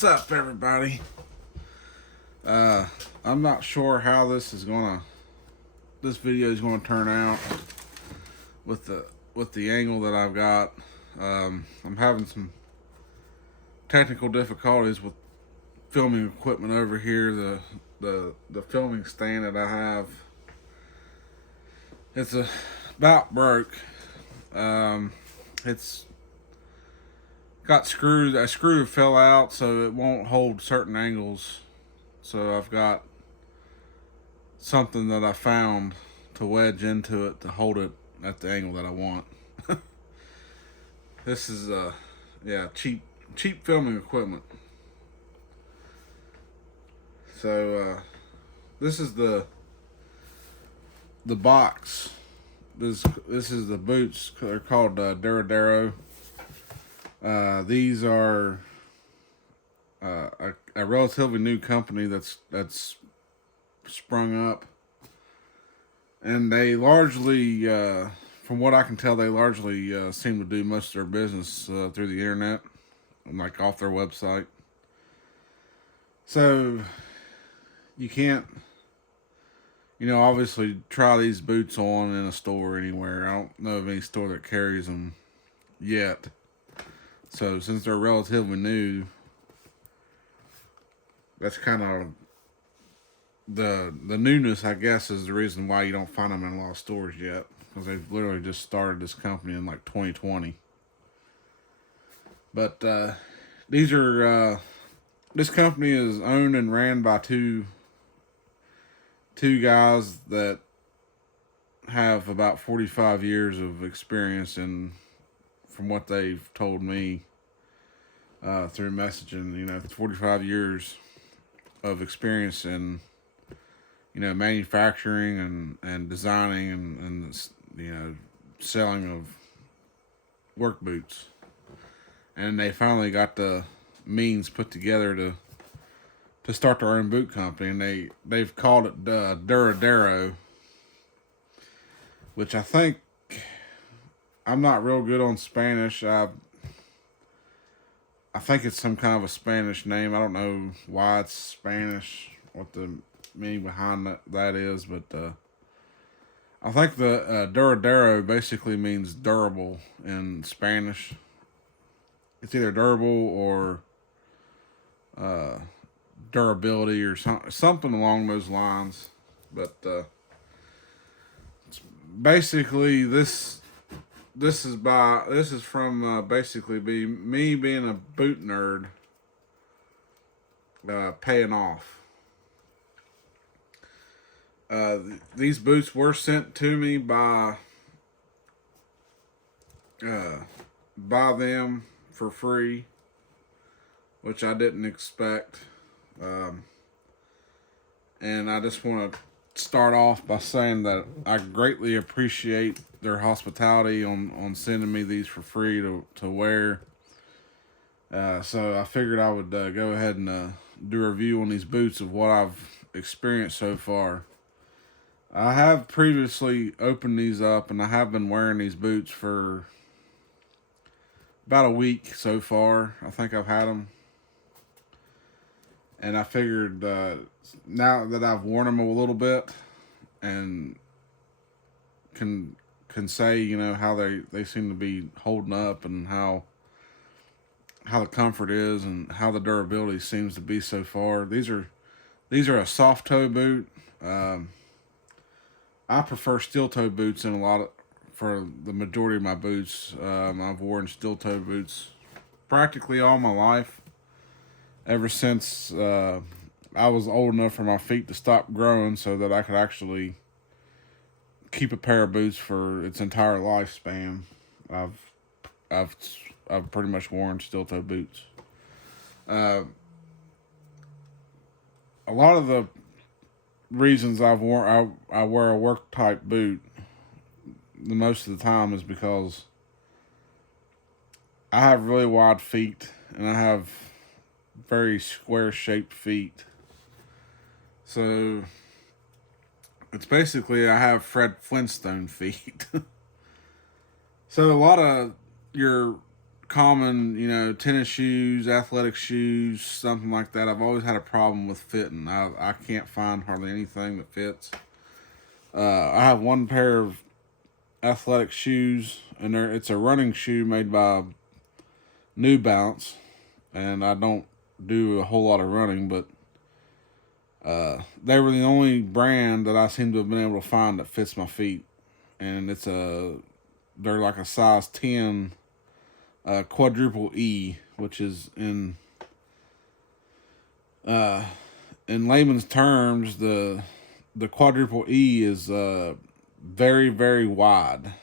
What's up, everybody? I'm not sure how this video is gonna turn out with the angle that I've got. I'm having some technical difficulties with filming equipment over here. The filming stand that I have, it's about broke. It's got screws. A screw fell out, so it won't hold certain angles. So I've got something that I found to wedge into it to hold it at the angle that I want. This is cheap filming equipment. So this is the box. This is the boots. They're called Duradero. These are a relatively new company that's sprung up, and they largely, from what I can tell, they largely seem to do most of their business through the internet, like off their website. So you can't, obviously try these boots on in a store anywhere. I don't know of any store that carries them yet. So since they're relatively new, that's kind of the newness, I guess, is the reason why you don't find them in a lot of stores yet, because they've literally just started this company in like 2020. But these are this company is owned and ran by two guys that have about 45 years of experience in, from what they've told me through messaging, 45 years of experience in, manufacturing and designing and selling of work boots. And they finally got the means put together to start their own boot company, and they've called it Duradero, which I think, I'm not real good on Spanish. I think it's some kind of a Spanish name. I don't know why it's Spanish, what the meaning behind that is, but I think the Duradero basically means durable in Spanish. It's either durable or durability or something along those lines. But basically this is from basically me being a boot nerd paying off. These boots were sent to me by them for free, which I didn't expect. And I just want to start off by saying that I greatly appreciate their hospitality on sending me these for free to wear. So I figured I would go ahead and do a review on these boots of what I've experienced so far. I have previously opened these up, and I have been wearing these boots for about a week so far. I think I've had them. And I figured now that I've worn them a little bit and can say, how they seem to be holding up, and how the comfort is and how the durability seems to be so far. These are a soft toe boot. I prefer steel toe boots for the majority of my boots. I've worn steel toe boots practically all my life, ever since I was old enough for my feet to stop growing so that I could actually keep a pair of boots for its entire lifespan. I've pretty much worn steel toe boots. A lot of the reasons I wear a work type boot the most of the time is because I have really wide feet, and I have very square shaped feet. So it's basically, I have Fred Flintstone feet. So a lot of your common, tennis shoes, athletic shoes, something like that, I've always had a problem with fitting. I can't find hardly anything that fits. I have one pair of athletic shoes, and it's a running shoe made by New Balance, and I don't do a whole lot of running, but they were the only brand that I seem to have been able to find that fits my feet, and they're like a size 10 quadruple E, which is in layman's terms, the quadruple E is very, very wide.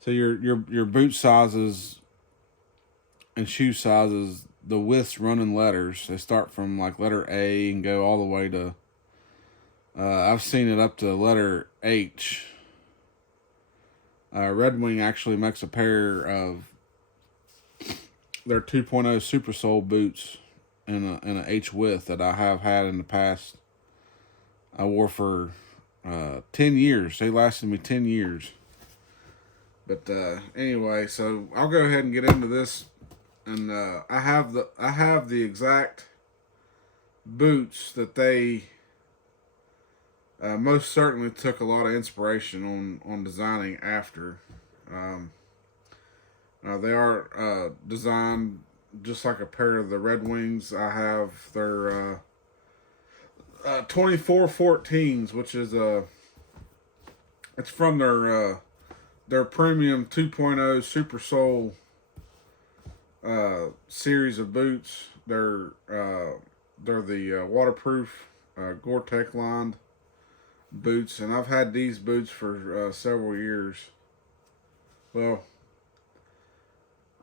So your boot sizes and shoe sizes, the widths run in letters. They start from like letter A and go all the way to I've seen it up to letter H. Redwing actually makes a pair of their 2.0 Super Sole boots in an H width that I have had in the past. I wore for 10 years. They lasted me 10 years. But anyway, so I'll go ahead and get into this, and I have the exact boots that they most certainly took a lot of inspiration on designing after. They are designed just like a pair of the Redwings. I have their 2414s, which is it's from their premium 2.0 Super Sole series of boots. They're the waterproof Gore-Tex lined boots, and I've had these boots for several years. Well,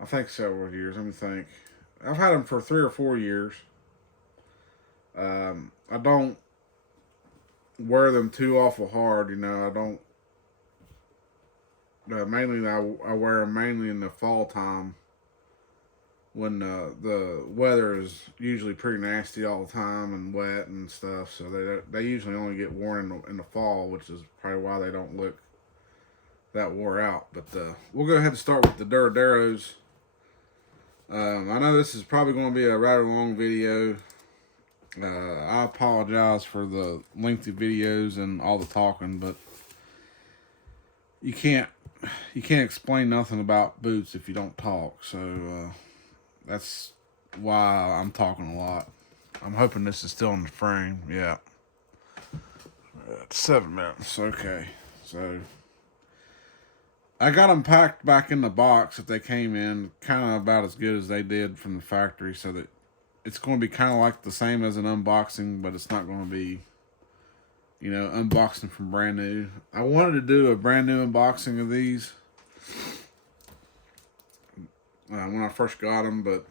I think several years. Let me think. I've had them for 3 or 4 years. I don't wear them too awful hard, I don't. Mainly, I wear them mainly in the fall time when the weather is usually pretty nasty all the time and wet and stuff. So they usually only get worn in the fall, which is probably why they don't look that wore out. But we'll go ahead and start with the Duraderos. I know this is probably going to be a rather long video. I apologize for the lengthy videos and all the talking, but you can't explain nothing about boots if you don't talk. So that's why I'm talking a lot. I'm hoping this is still in the frame. Yeah. 7 minutes. Okay. So I got them packed back in the box that they came in, kind of about as good as they did from the factory, so that it's going to be kind of like the same as an unboxing, but it's not going to be, unboxing from brand new. I wanted to do a brand new unboxing of these when I first got them, but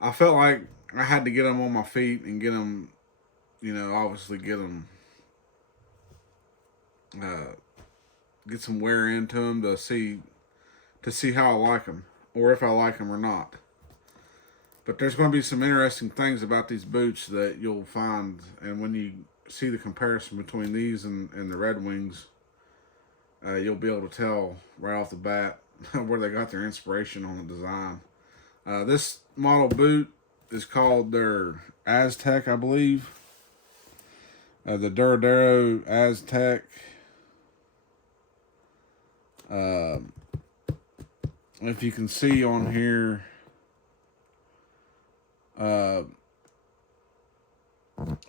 I felt like I had to get them on my feet and get them, obviously get them, get some wear into them to see how I like them, or if I like them or not. But there's going to be some interesting things about these boots that you'll find, and when you see the comparison between these and the Redwings, you'll be able to tell right off the bat where they got their inspiration on the design. This model boot is called their Aztec, I believe. The Durodero Aztec. If you can see on here,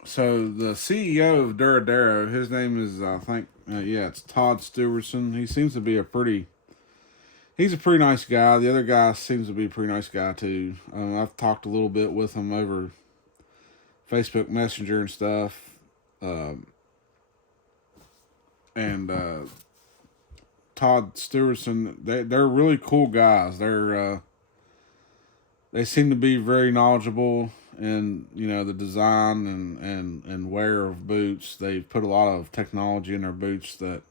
so the CEO of Duradero, his name is, I think, it's Todd Stewardson. He seems to be he's a pretty nice guy. The other guy seems to be a pretty nice guy too. I've talked a little bit with him over Facebook Messenger and stuff. Todd Stewardson, they're really cool guys. They seem to be very knowledgeable in the design and wear of boots. They put a lot of technology in their boots that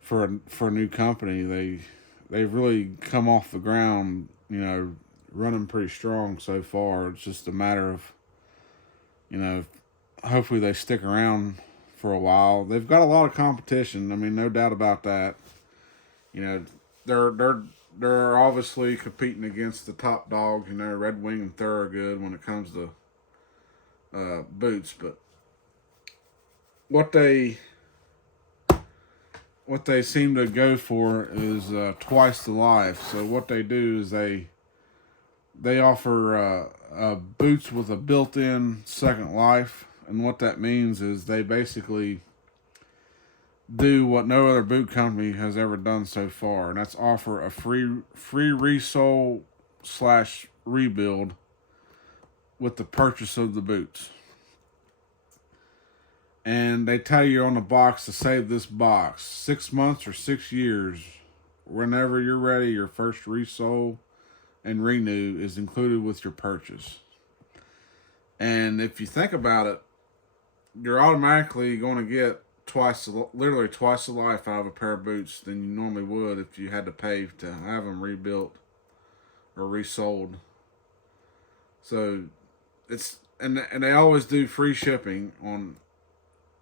for a new company they've really come off the ground, running pretty strong so far. It's just a matter of hopefully they stick around for a while. They've got a lot of competition. I mean, no doubt about that. they're obviously competing against the top dogs. You know, Redwing and Thorogood when it comes to boots. But what they what they seem to go for is twice the life. So what they do is they offer boots with a built-in second life, and what that means is they basically do what no other boot company has ever done so far, and that's offer a free resole slash rebuild with the purchase of the boots. And they tell you on the box to save this box 6 months or 6 years. Whenever you're ready, your first resole and renew is included with your purchase. And if you think about it, you're automatically going to get literally twice the life out of a pair of boots than you normally would if you had to pay to have them rebuilt or resold. So and they always do free shipping on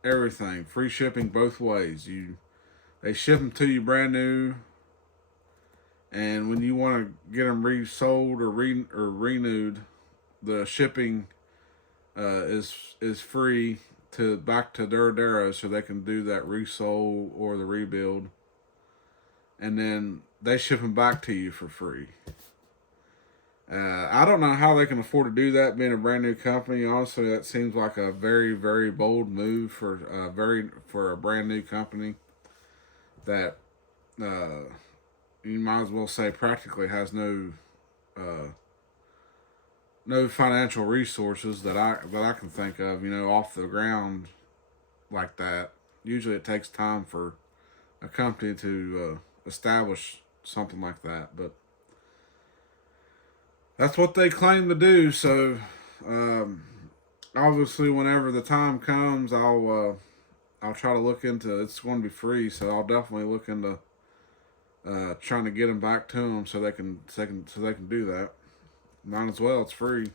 everything. Free shipping both ways. They ship them to you brand new, and when you want to get them resold or renewed, the shipping is free back to Duradero, so they can do that resole or the rebuild, and then they ship them back to you for free. I don't know how they can afford to do that, being a brand new company. Honestly, that seems like a very, very bold move for a brand new company that you might as well say practically has no financial resources that I can think of, off the ground like that. Usually it takes time for a company to establish something like that, but that's what they claim to do. So obviously whenever the time comes, I'll try to look into it's going to be free, so I'll definitely look into trying to get them back to them so they can do that. Might as well, it's free.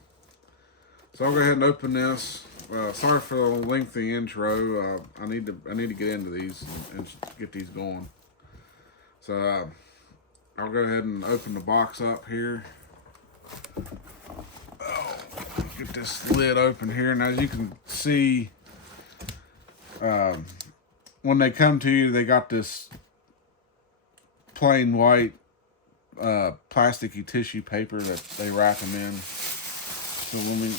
So I'll go ahead and open this. Sorry for the lengthy intro. I need to get into these and get these going. So I'll go ahead and open the box up here. Get this lid open here, and as you can see, when they come to you, they got this plain white plasticky tissue paper that they wrap them in. So when we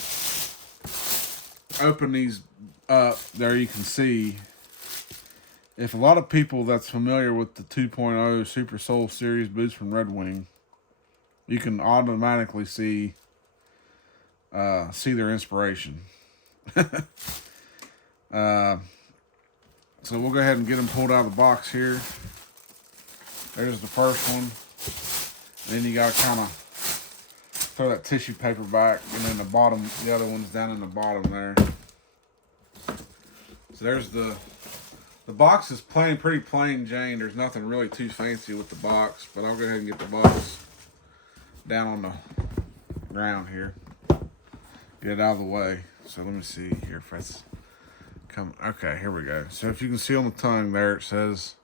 open these up, there you can see, if a lot of people that's familiar with the 2.0 Super Soul Series boots from Redwing, you can automatically see their inspiration. So we'll go ahead and get them pulled out of the box here. There's the first one. And then you gotta kind of throw that tissue paper back, and then the other one's down in the bottom there. So there's the box is pretty plain Jane. There's nothing really too fancy with the box, but I'll go ahead and get the box down on the ground here. Get it out of the way. So let me see here if it's come. Okay, here we go. So if you can see on the tongue there, it says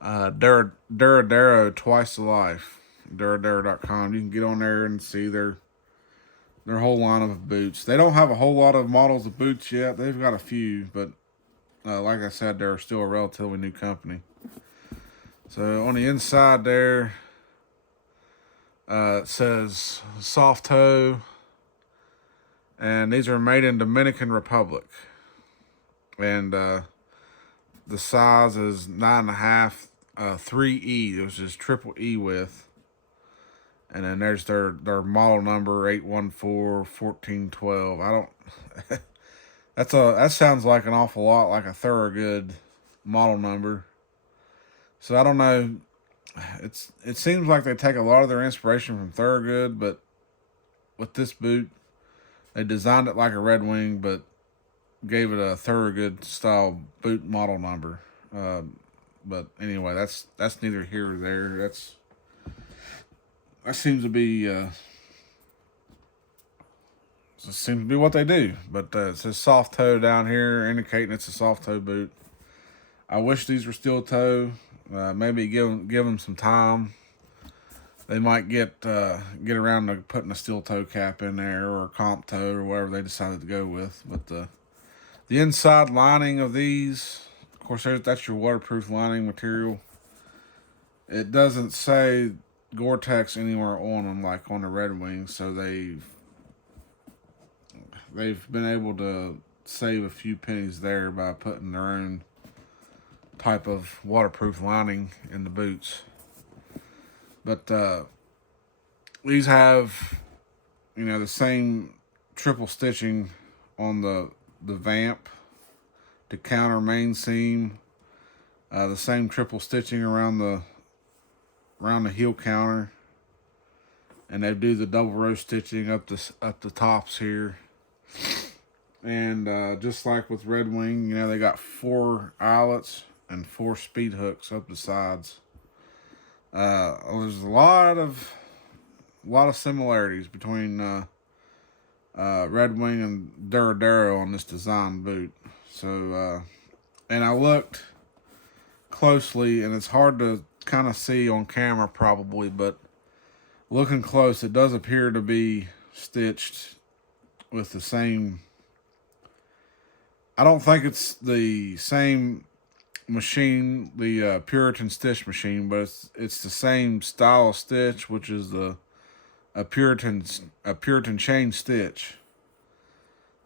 Duradero twice the life. Duradero.com. You can get on there and see their whole line of boots. They don't have a whole lot of models of boots yet. They've got a few, but like I said, they're still a relatively new company. So on the inside there, it says soft toe, and these are made in Dominican Republic, and the size is 9.5, 3E, which is triple E width. And then there's their model number 814-1412. I don't. that sounds like an awful lot like a Thorogood model number. So I don't know. It seems like they take a lot of their inspiration from Thorogood, but with this boot, they designed it like a Redwing, but gave it a Thorogood style boot model number. But anyway, that's neither here or there. That seems to be what they do. But it says soft toe down here, indicating it's a soft toe boot. I wish these were steel toe. Maybe give them some time. They might get around to putting a steel toe cap in there or a comp toe or whatever they decided to go with. But the inside lining of these, of course, that's your waterproof lining material. It doesn't say Gore-Tex anywhere on them like on the Redwing, so they've been able to save a few pennies there by putting their own type of waterproof lining in the boots. But these have, the same triple stitching on the vamp to counter main seam. The same triple stitching around the heel counter, and they do the double row stitching up the tops here. And just like with Redwing, they got 4 eyelets and 4 speed hooks up the sides. There's a lot of similarities between Redwing and Duradero on this design boot. So, and I looked closely, and it's hard to kind of see on camera probably, but looking close, it does appear to be stitched with the same. I don't think it's the same machine, the Puritan stitch machine, but it's the same style of stitch, which is a Puritan chain stitch,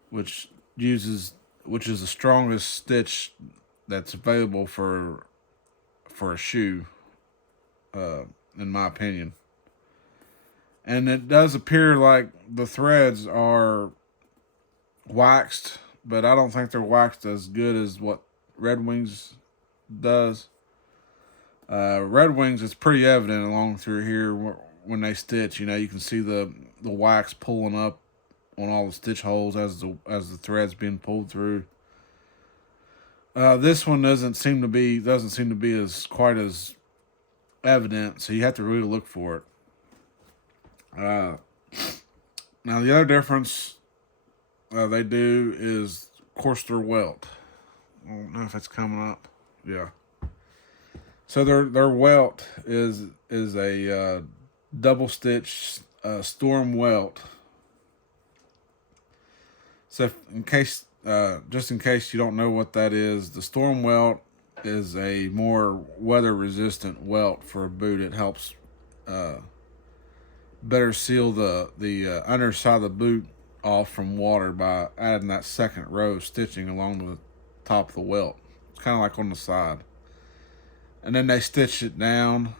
which is the strongest stitch that's available for a shoe, in my opinion. And it does appear like the threads are waxed, but I don't think they're waxed as good as what Redwing's does. Redwing's, it's pretty evident along through here when they stitch. You can see the wax pulling up on all the stitch holes as the thread's being pulled through. This one doesn't seem to be as quite as evident, so you have to really look for it. Now the other difference they do is, of course, their welt. I don't know if it's coming up. Yeah. So their welt is a double stitch storm welt. So just in case you don't know what that is, the storm welt is a more weather resistant welt for a boot. It helps better seal the underside of the boot off from water by adding that second row of stitching along the top of the welt. It's kind of like on the side. And then they stitch it down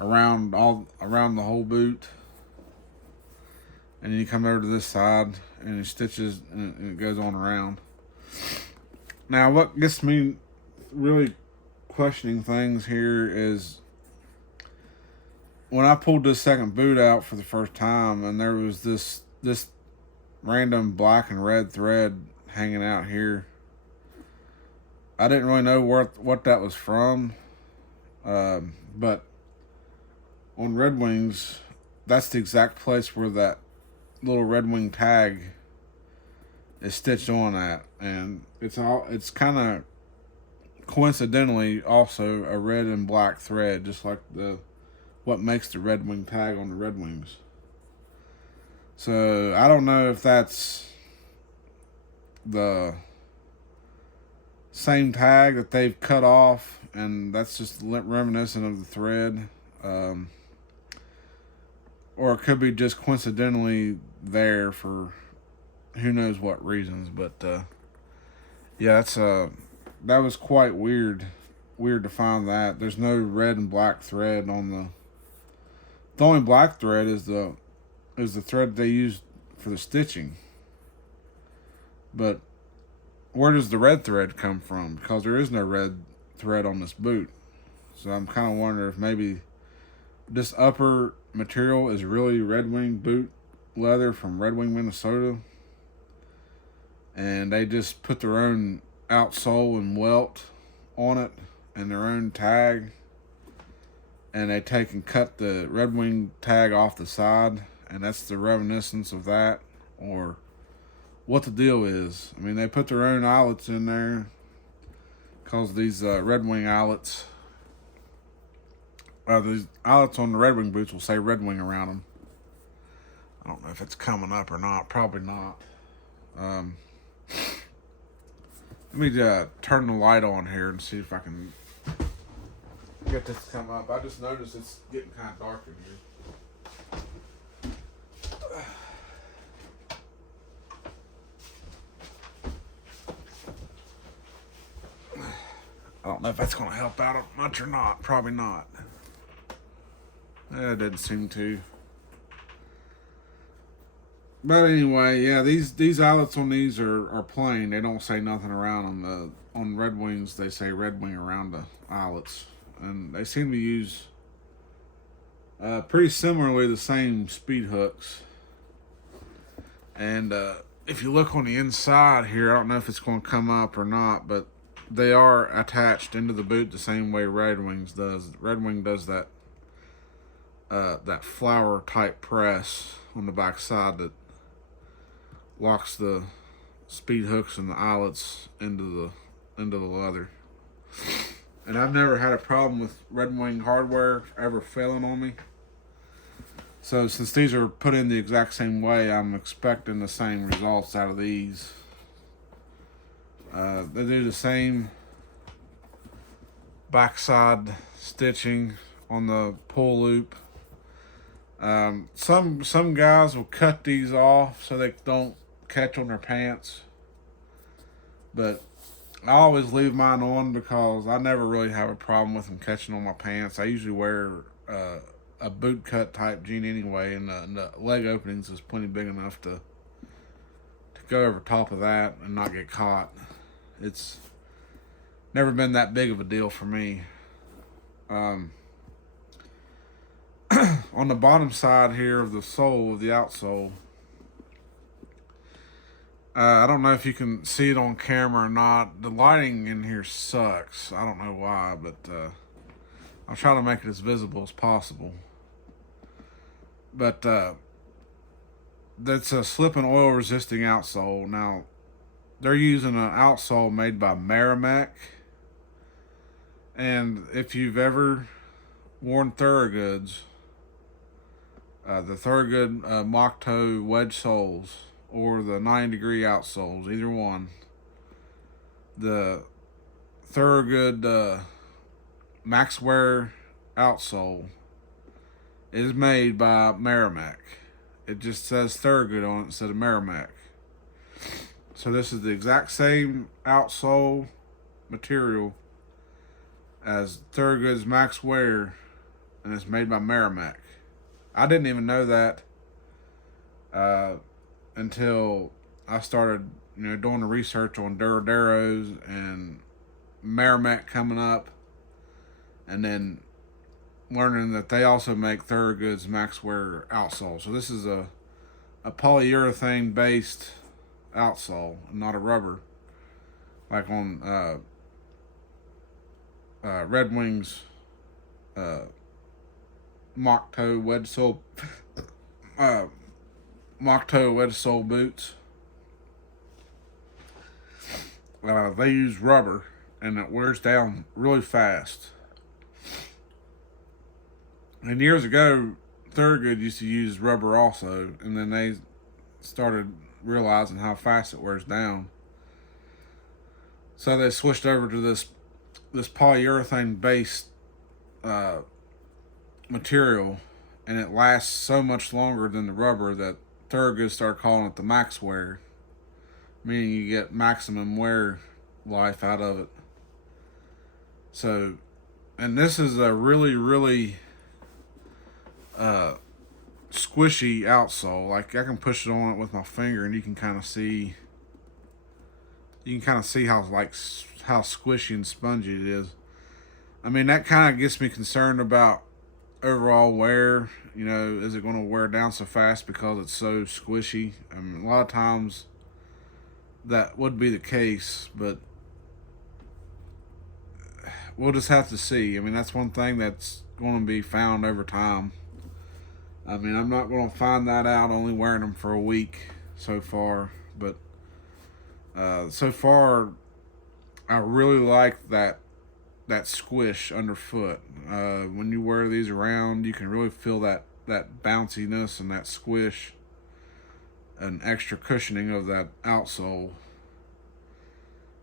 around the whole boot. And then you come over to this side and it stitches and it goes on around. Now what gets me really questioning things here is when I pulled this second boot out for the first time, and there was this random black and red thread hanging out here. I didn't really know what that was from, but on Redwings, that's the exact place where that little Redwing tag is stitched on at, and it's kind of coincidentally also a red and black thread, just like what makes the Redwing tag on the Redwings. So I don't know if that's the same tag that they've cut off, and that's just reminiscent of the thread, or it could be just coincidentally there for who knows what reasons. But yeah, that was quite weird to find that. There's no red and black thread on the only black thread is the thread they use for the stitching. But where does the red thread come from? Because there is no red thread on this boot. So I'm kind of wondering if maybe this upper material is really Redwing boot leather from Redwing, Minnesota. And they just put their own outsole and welt on it and their own tag. And they take and cut the Redwing tag off the side. And that's the reminiscence of that. Or what the deal is. I mean, they put their own eyelets in there. because these Redwing eyelets, these eyelets on the Redwing boots will say Redwing around them. I don't know if it's coming up or not. Probably not. Let me turn the light on here and see if I can get this to come up. I just noticed it's getting kind of dark in here. I don't know if that's going to help out much or not. Probably not. It didn't seem to. But anyway, yeah, these eyelets on these are plain. They don't say nothing around them. On Red Wings, they say Redwing around the eyelets. And they seem to use pretty similarly the same speed hooks. And if you look on the inside here, I don't know if it's going to come up or not, but they are attached into the boot the same way Redwings does. Redwing does that that flower type press on the back side that locks the speed hooks and the eyelets into the leather. And I've never had a problem with Redwing hardware ever failing on me. So since these are put in the exact same way, I'm expecting the same results out of these. They do the same backside stitching on the pull loop. Some guys will cut these off so they don't catch on their pants, but I always leave mine on because I never really have a problem with them catching on my pants. I usually wear a boot cut type jean anyway, and the leg openings is plenty big enough to go over top of that and not get caught. It's never been that big of a deal for me. On the bottom side here of the sole, of the outsole, I don't know if you can see it on camera or not. The lighting in here sucks. I don't know why, but I'll try to make it as visible as possible. But that's a slip and oil resisting outsole. Now, they're using an outsole made by Merrimack. And if you've ever worn Thorogoods, the Thorogood mock toe wedge soles or the 90-degree outsoles, either one, the Thorogood Maxwear outsole is made by Merrimack. It just says Thorogood on it instead of Merrimack. So this is the exact same outsole material as Thorogood's Maxwear, and it's made by Merrimack. I didn't even know that until I started, doing the research on Duraderos and Merrimack coming up, and then learning that they also make Thorogood's Maxwear outsole. So this is a polyurethane based outsole, not a rubber, like on Redwing's mock toe wedge sole boots. They use rubber, and it wears down really fast. And years ago, Thorogood used to use rubber also, and then they started realizing how fast it wears down. So they switched over to this polyurethane based material, and it lasts so much longer than the rubber that Thorogood started calling it the Maxwear, meaning you get maximum wear life out of it. So, and this is a really, really squishy outsole. Like, I can push it on it with my finger, and you can kind of see how squishy and spongy it is. I mean, that kind of gets me concerned about overall wear. Is it going to wear down so fast because it's so squishy? I mean, a lot of times that would be the case, but we'll just have to see. I mean, that's one thing that's going to be found over time. I mean, I'm not going to find that out only wearing them for a week so far, but so far I really like that squish underfoot. When you wear these around, you can really feel that bounciness and that squish, and extra cushioning of that outsole.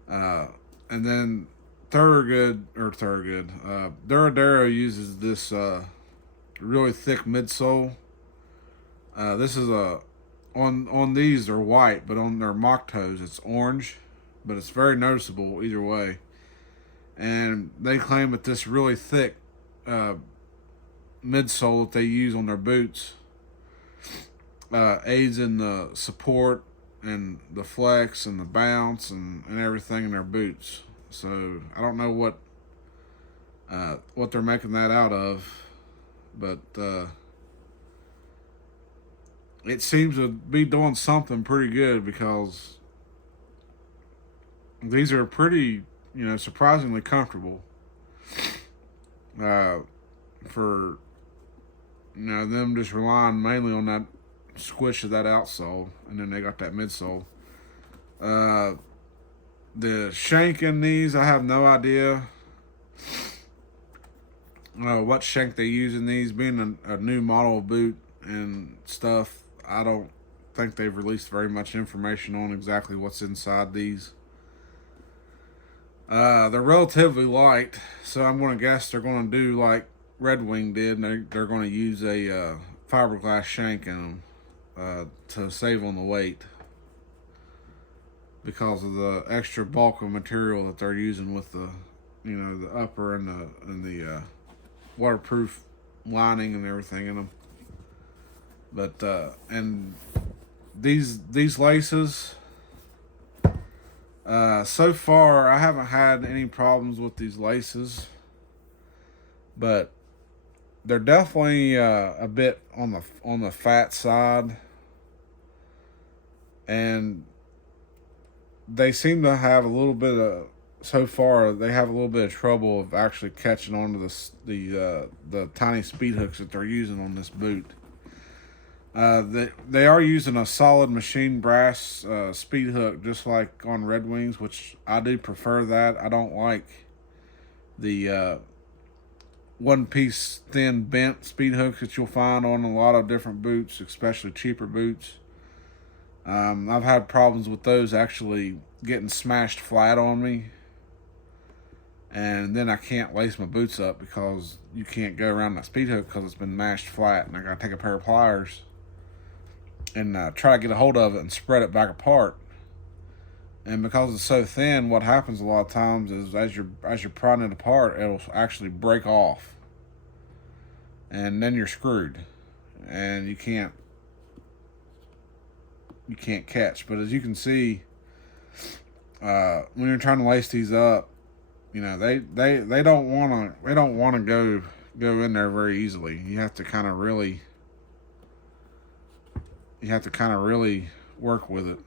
Uh, and then Duradero uses this really thick midsole. This is on these they're white, but on their mock toes it's orange, but it's very noticeable either way. And they claim that this really thick uh, midsole that they use on their boots aids in the support and the flex and the bounce and everything in their boots. So I don't know what they're making that out of, but it seems to be doing something pretty good, because these are pretty, surprisingly comfortable uh, for them just relying mainly on that squish of that outsole, and then they got that midsole. Uh, the shank in these, I have no idea what shank they use in these. Being a new model of boot and stuff, I don't think they've released very much information on exactly what's inside these. They're relatively light, so I'm going to guess they're going to do like Redwing did, and they're going to use a fiberglass shank in them to save on the weight, because of the extra bulk of material that they're using with the upper and the waterproof lining and everything in them. But and these laces, so far I haven't had any problems with these laces, but they're definitely a bit on the fat side, and they seem to have a little bit of, so far they have a little bit of trouble of actually catching on to the tiny speed hooks that they're using on this boot. They are using a solid machine brass speed hook, just like on Redwings, which I do prefer that. I don't like the one piece thin bent speed hooks that you'll find on a lot of different boots, especially cheaper boots. I've had problems with those actually getting smashed flat on me, and then I can't lace my boots up because you can't go around that speed hook because it's been mashed flat, and I gotta take a pair of pliers and try to get a hold of it and spread it back apart. And because it's so thin, what happens a lot of times is as you're prodding it apart, it'll actually break off, and then you're screwed, and you can't catch. But as you can see, when you're trying to lace these up, they don't want to go in there very easily. You have to kind of really work with it,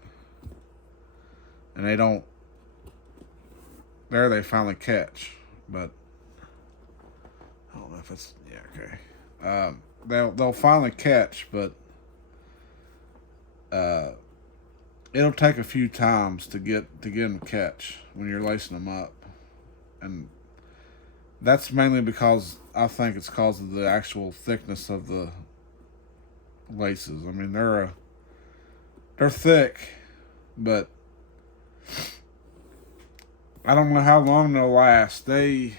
and they don't. There they finally catch, but I don't know if it's okay. They'll finally catch, but it'll take a few times to get them to catch when you're lacing them up, and that's mainly because I think it's because of the actual thickness of the laces. I mean, they're thick, but I don't know how long they'll last. To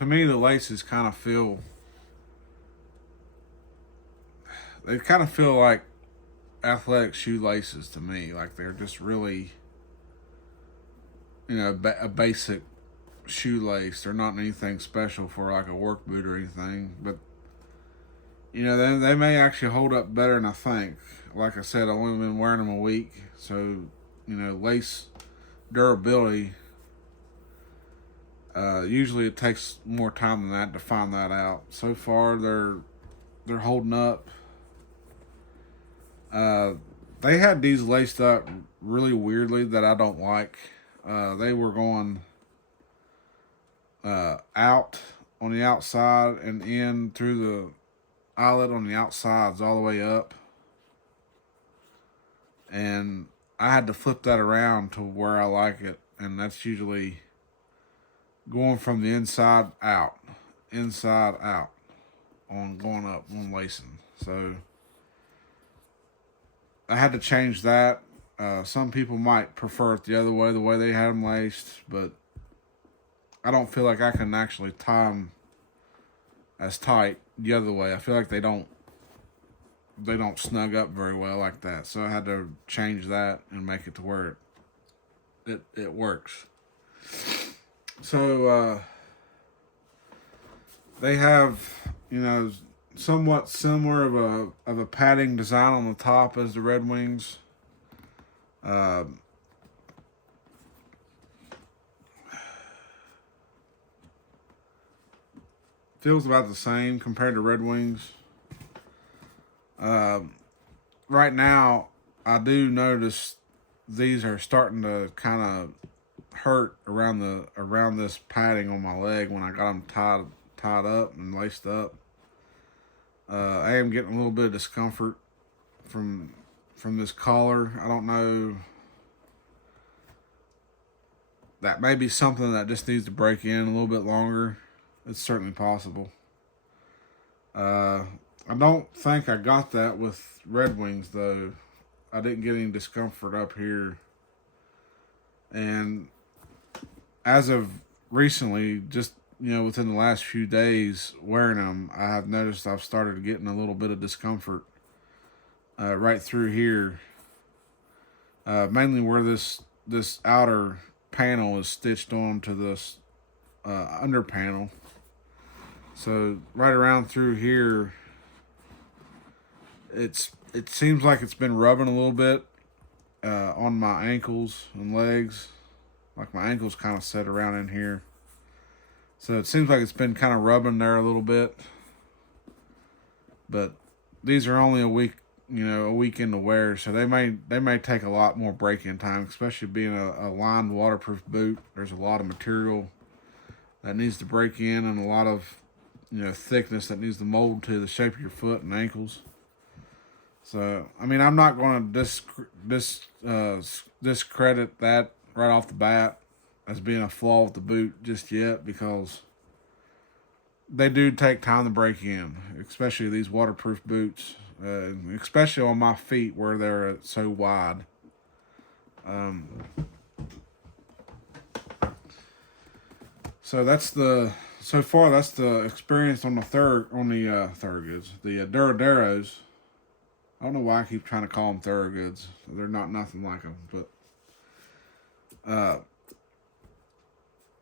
me, the laces kind of feel like athletic shoelaces to me. Like they're just really, a basic shoelace. They're not anything special for like a work boot or anything, but they may actually hold up better than I think. Like I said, I've only been wearing them a week, so lace durability. Usually it takes more time than that to find that out. So far, they're holding up. They had these laced up really weirdly that I don't like. They were going out on the outside and in through the eyelet on the outsides all the way up, and I had to flip that around to where I like it and that's usually going from the inside out on going up on lacing. So I had to change that. Some people might prefer it the other way, the way they had them laced, but I don't feel like I can actually tie them as tight the other way. I feel like they don't snug up very well like that. So I had to change that and make it to where it works. So they have, somewhat similar of a padding design on the top as the Redwings. Feels about the same compared to Redwings. Right now, I do notice these are starting to kind of hurt around this padding on my leg when I got them tied up and laced up. I am getting a little bit of discomfort from this collar. I don't know. That may be something that just needs to break in a little bit longer. It's certainly possible. I don't think I got that with Redwings though. I didn't get any discomfort up here. And as of recently, just within the last few days wearing them, I have noticed I've started getting a little bit of discomfort right through here, mainly where this outer panel is stitched onto this under panel. So right around through here, it seems like it's been rubbing a little bit on my ankles and legs. Like my ankles kind of set around in here. So it seems like it's been kind of rubbing there a little bit. But these are only a week into wear, so they may take a lot more break-in time, especially being a lined waterproof boot. There's a lot of material that needs to break in and a lot of thickness that needs to mold to the shape of your foot and ankles. So, I mean, I'm not going to discredit that right off the bat as being a flaw with the boot just yet, because they do take time to break in, especially these waterproof boots, especially on my feet where they're so wide. So that's the experience on the Thorougoods, the Duraderos. I don't know why I keep trying to call them Thorogoods. They're not nothing like them, but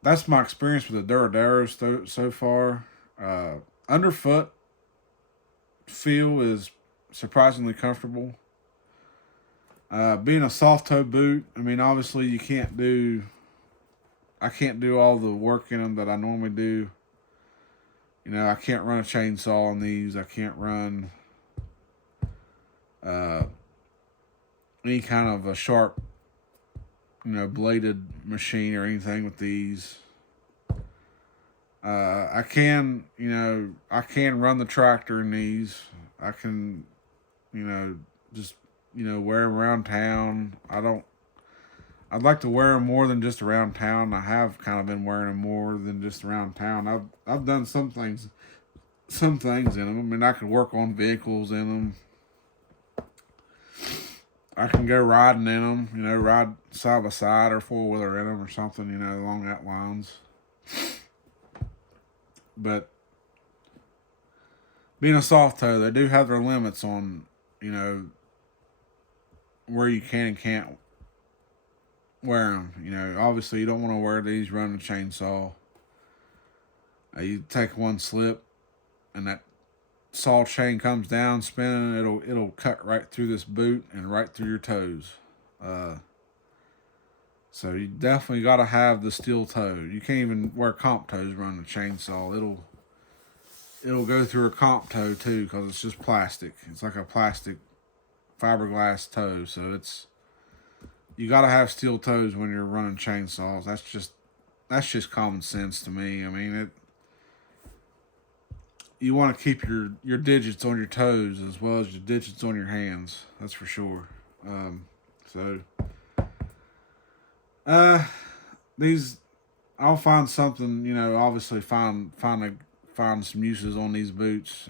that's my experience with the Duraderos so far. Underfoot feel is surprisingly comfortable. Being a soft toe boot, I mean, obviously I can't do all the work in them that I normally do. I can't run a chainsaw on these. I can't run any kind of a sharp, bladed machine or anything with these. I can run the tractor in these. I can, just, wear them around town. I'd like to wear them more than just around town. I have kind of been wearing them more than just around town. I've done some things in them. I mean, I can work on vehicles in them. I can go riding in them, ride side by side or four-wheeler in them or something, along that lines. But being a soft toe, they do have their limits on, where you can and can't wear them. Obviously you don't want to wear these running a chainsaw. You take one slip and that saw chain comes down spinning, it'll cut right through this boot and right through your toes. So you definitely got to have the steel toe. You can't even wear comp toes running a chainsaw. It'll go through a comp toe too, because it's just plastic. It's like a plastic fiberglass toe. So you got to have steel toes when you're running chainsaws. That's just common sense to me. I mean, you want to keep your digits on your toes as well as your digits on your hands. That's for sure. these, I'll find something, obviously find some uses on these boots.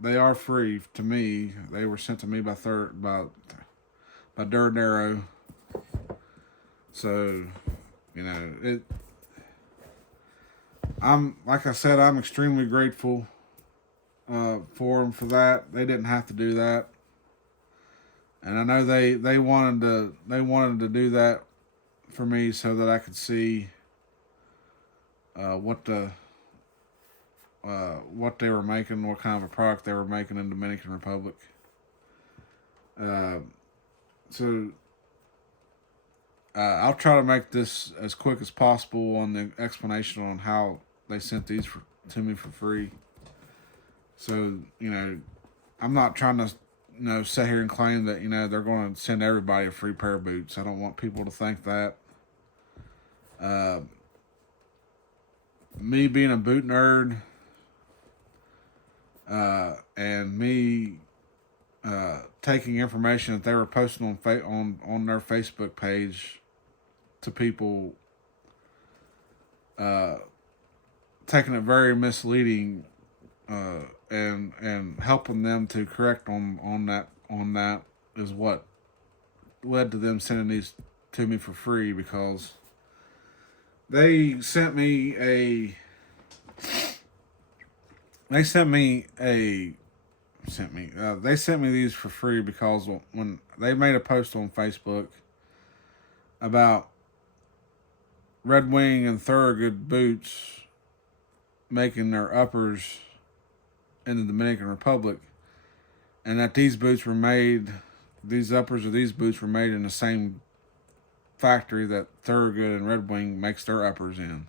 They are free to me. They were sent to me by Duradero. So, it. Like I said, I'm extremely grateful for them for that. They didn't have to do that, and I know they wanted to do that for me so that I could see what they were making, what kind of a product they were making in Dominican Republic. So I'll try to make this as quick as possible on the explanation on how they sent these to me for free. So, I'm not trying to, sit here and claim that, they're going to send everybody a free pair of boots. I don't want people to think that. Me being a boot nerd, and me taking information that they were posting on their Facebook page to people, taking it very misleading, and helping them to correct on that is what led to them sending these to me for free, because they sent me these for free because when they made a post on Facebook about Redwing and Thorogood boots making their uppers in the Dominican Republic, and that these uppers of these boots were made in the same factory that Thorogood and Redwing makes their uppers in.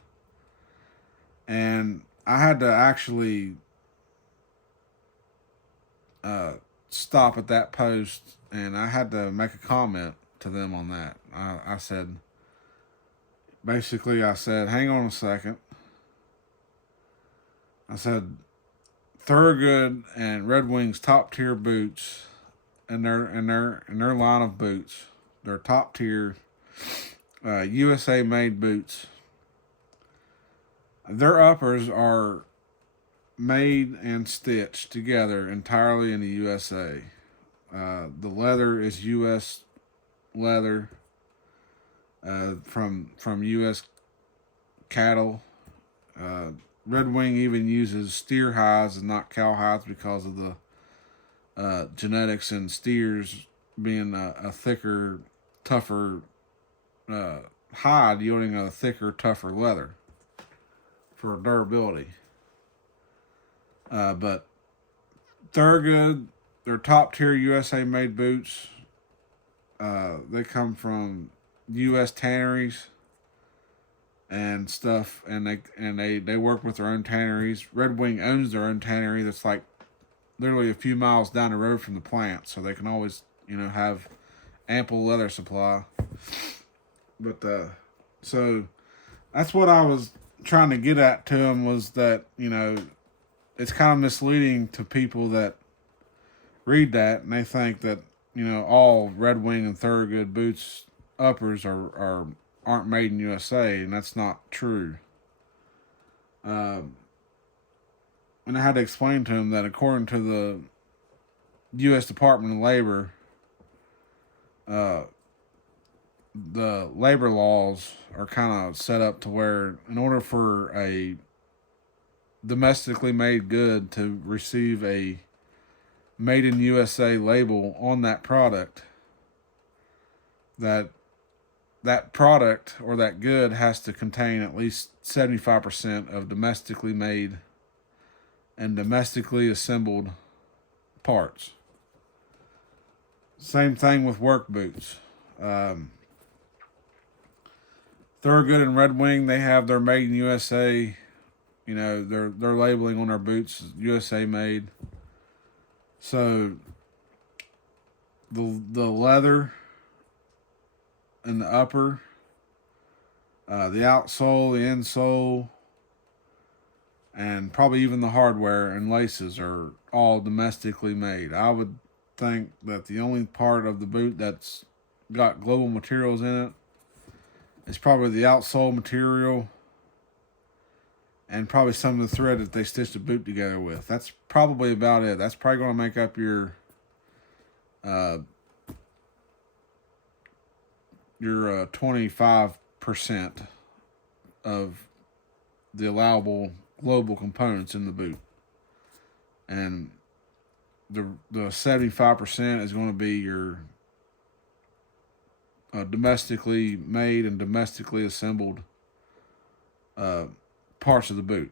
And I had to actually stop at that post, and I had to make a comment to them on that. I said, hang on a second. I said, Thorogood and Redwing's top tier boots, and their line of boots, they're top tier USA made boots. Their uppers are made and stitched together entirely in the USA. The leather is U.S. leather, from U.S. cattle. Redwing even uses steer hides and not cow hides because of the genetics in steers being a thicker, tougher hide, yielding a thicker, tougher leather for durability. But Thorogood, they're top tier USA made boots. They come from U.S. tanneries and stuff, and they work with their own tanneries. Redwing owns their own tannery that's like literally a few miles down the road from the plant, so they can always have ample leather supply. But so that's what I was trying to get at to them, was that it's kind of misleading to people that read that, and they think that all Redwing and Thorogood boots uppers aren't made in USA, and that's not true. And I had to explain to him that according to the U.S. Department of Labor, the labor laws are kind of set up to where in order for a domestically made good to receive a made in USA label on that product, that product or that good has to contain at least 75% of domestically made and domestically assembled parts. Same thing with work boots. Thorogood and Redwing, they have their made in USA. Their labeling on their boots is USA made. So the leather and the upper, the outsole, the insole, and probably even the hardware and laces are all domestically made. I would think that the only part of the boot that's got global materials in it It's probably the outsole material and probably some of the thread that they stitched the boot together with. That's probably about it. That's probably going to make up your 25% of the allowable global components in the boot. And the 75% is going to be your domestically made and domestically assembled parts of the boot.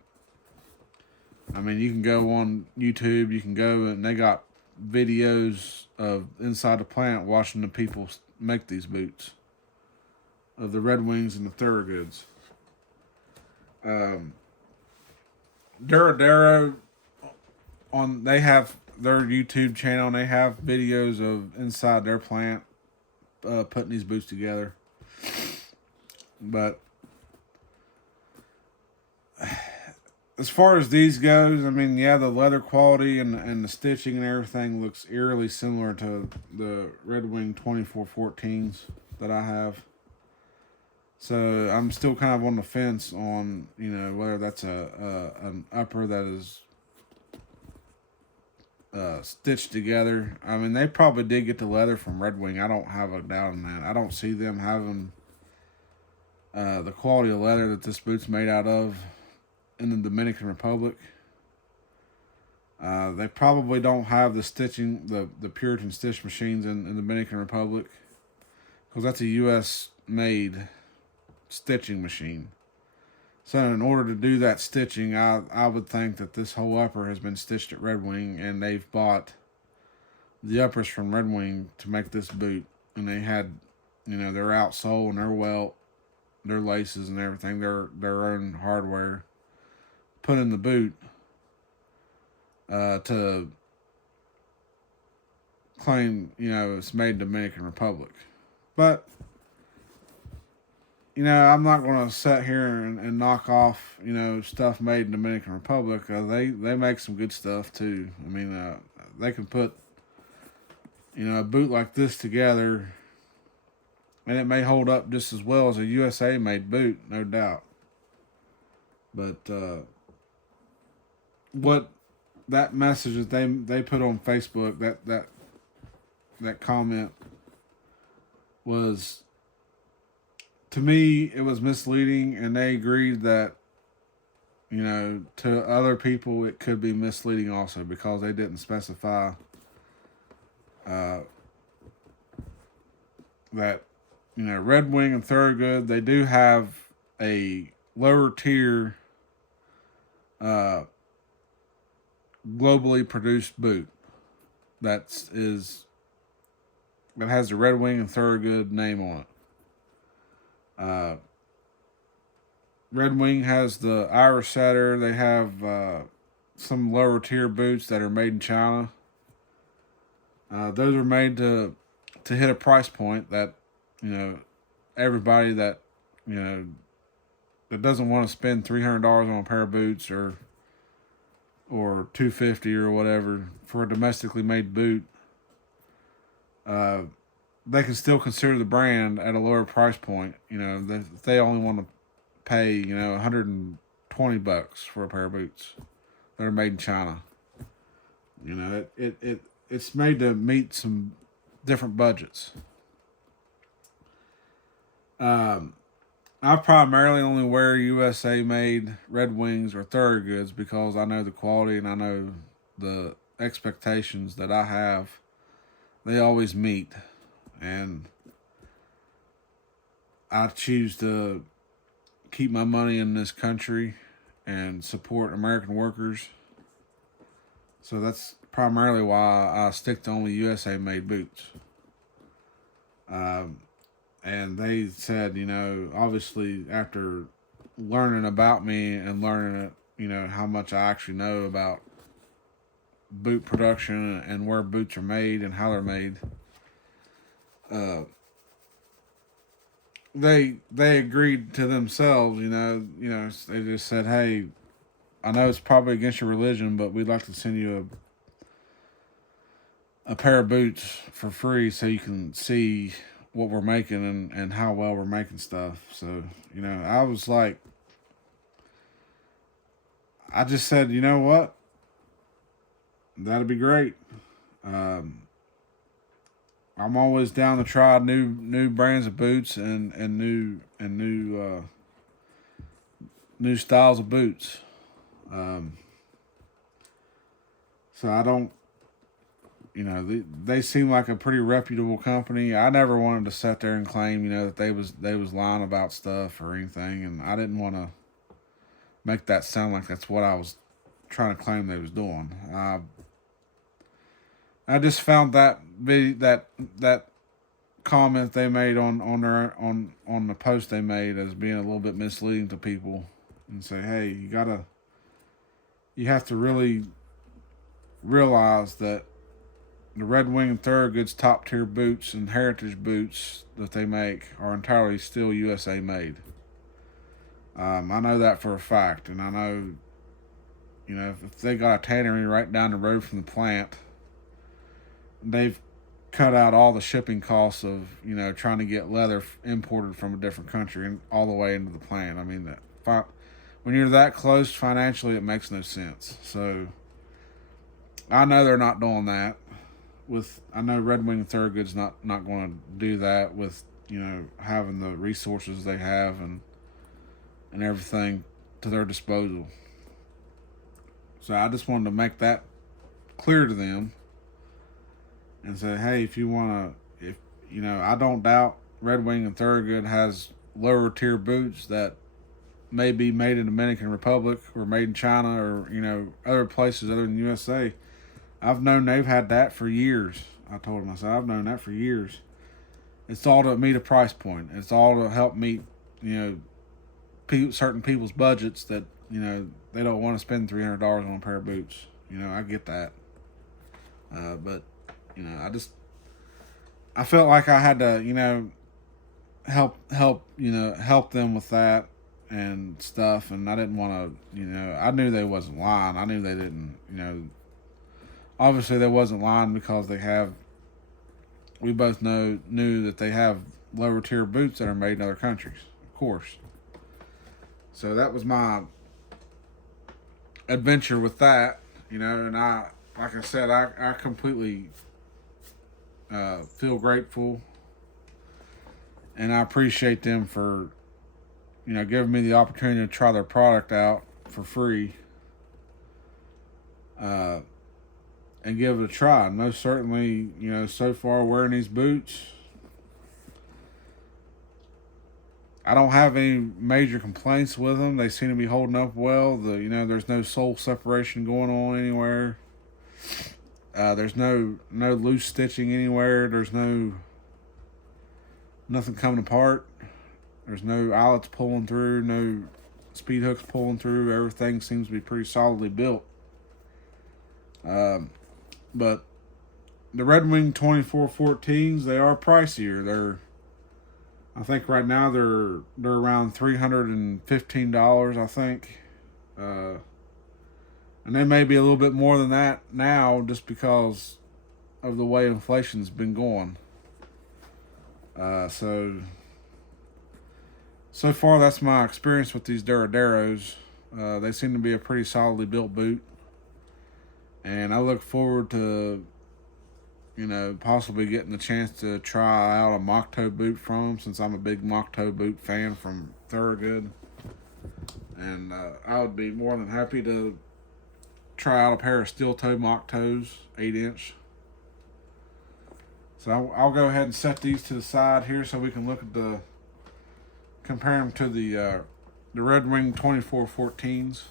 I mean, you can go on YouTube, you can go and they got videos of inside the plant watching the people make these boots, of the Redwings and the Thorogoods. Duradero, they have their YouTube channel and they have videos of inside their plant putting these boots together. But as far as these goes, I mean, yeah, the leather quality and the stitching and everything looks eerily similar to the Redwing 2414s that I have. So I'm still kind of on the fence on, whether that's an upper that is stitched together. I mean, they probably did get the leather from Redwing. I don't have a doubt in that. I don't see them having the quality of leather that this boot's made out of in the Dominican Republic. They probably don't have the stitching, the Puritan stitch machines in the Dominican Republic, because that's a U.S. made stitching machine. So in order to do that stitching, I would think that this whole upper has been stitched at Redwing, and they've bought the uppers from Redwing to make this boot. And they had, their outsole and their welt, their laces and everything, their own hardware put in the boot to claim, it's made Dominican Republic. But I'm not going to sit here and knock off, stuff made in Dominican Republic. They make some good stuff too. I mean, they can put, a boot like this together, and it may hold up just as well as a USA made boot, no doubt. But what that message that they put on Facebook, that comment was, to me, it was misleading, and they agreed that, to other people it could be misleading also, because they didn't specify that, Redwing and Thorogood, they do have a lower tier globally produced boot that has the Redwing and Thorogood name on it. Redwing has the Irish setter. They have some lower tier boots that are made in China. Those are made to hit a price point that, everybody that, that doesn't want to spend $300 on a pair of boots or $250 or whatever for a domestically made boot, they can still consider the brand at a lower price point. If they only want to pay, $120 for a pair of boots that are made in China. It's made to meet some different budgets. I primarily only wear USA made Redwings or Thorogoods because I know the quality and I know the expectations that I have, they always meet. And I choose to keep my money in this country and support American workers. So that's primarily why I stick to only USA made boots. And they said, obviously after learning about me and learning it, how much I actually know about boot production and where boots are made and how they're made, they agreed to themselves, they just said, hey, I know it's probably against your religion, but we'd like to send you a pair of boots for free so you can see what we're making and how well we're making stuff. So, you know, I was like, I just said, you know what? That'd be great. Um, I'm always down to try new brands of boots and new styles of boots. Um, so I don't, you know, they seem like a pretty reputable company. I never wanted to sit there and claim, you know, that they was lying about stuff or anything, and I didn't want to make that sound like that's what I was trying to claim they was doing. I just found that that comment they made on the post they made as being a little bit misleading to people, and say, hey, you have to really realize that the Redwing and Thorogood's top tier boots and heritage boots that they make are entirely still USA made. I know that for a fact, and I know, you know, if they got a tannery right down the road from the plant, they've cut out all the shipping costs of, you know, trying to get leather imported from a different country and all the way into the plant. I mean, when you're that close financially, it makes no sense. So I know they're not doing that. I know Redwing and Thorogood's not going to do that with, you know, having the resources they have and everything to their disposal. So I just wanted to make that clear to them and say, hey, if you want to, if you know, I don't doubt Redwing and Thorogood has lower tier boots that may be made in Dominican Republic or made in China or, you know, other places other than USA. I've known they've had that for years. I told them, I said, I've known that for years. It's all to meet a price point. It's all to help meet, you know, certain people's budgets that, you know, they don't want to spend $300 on a pair of boots. You know, I get that. But, you know, I felt like I had to, you know, help them with that and stuff. And I didn't want to, you know, I knew they wasn't lying. I knew they didn't, you know, obviously they wasn't lying because we both knew that they have lower tier boots that are made in other countries, of course. So that was my adventure with that, you know, and like I said, I completely feel grateful, and I appreciate them for, you know, giving me the opportunity to try their product out for free, and give it a try. Most certainly, you know, so far wearing these boots, I don't have any major complaints with them. They seem to be holding up well. You know, there's no sole separation going on anywhere. There's no loose stitching anywhere. There's nothing coming apart. There's no eyelets pulling through, no speed hooks pulling through. Everything seems to be pretty solidly built. But the Redwing 2414s, they are pricier. I think right now they're around $315, I think. And they may be a little bit more than that now just because of the way inflation's been going. So far that's my experience with these Duraderos. They seem to be a pretty solidly built boot. And I look forward to, you know, possibly getting the chance to try out a mock toe boot from them, since I'm a big mock toe boot fan from Thorogood. And I would be more than happy to try out a pair of steel toe mock toes, 8-inch. So I'll go ahead and set these to the side here so we can look at compare them to the Redwing 2414s.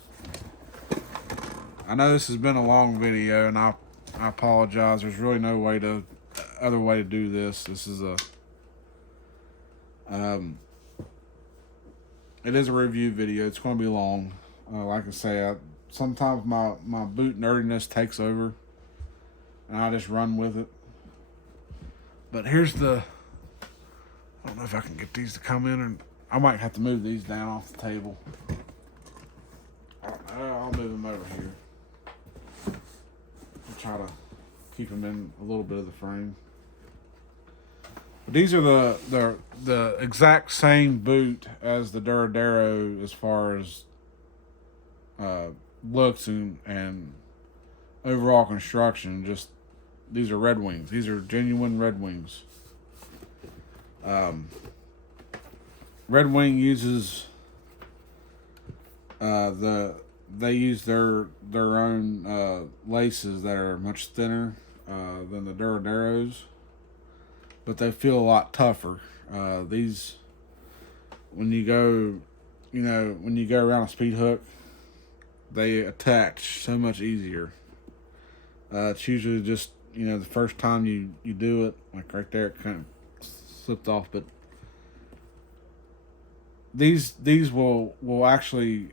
I know this has been a long video, and I apologize. There's really no other way to do this. This is it is a review video. It's going to be long. Like I say, sometimes my boot nerdiness takes over, and I just run with it. But here's I don't know if I can get these to come in, and I might have to move these down off the table. I'll move them over here. I'll try to keep them in a little bit of the frame. These are the exact same boot as the Duradero as far as uh, looks and overall construction. Just these are Redwings. These are genuine Redwings. Um, Redwing uses they use their own laces that are much thinner than the Duraderos, but they feel a lot tougher. These when you go, when you go around a speed hook, they attach so much easier. It's usually just the first time you do it, like right there, it kind of slipped off, but these will actually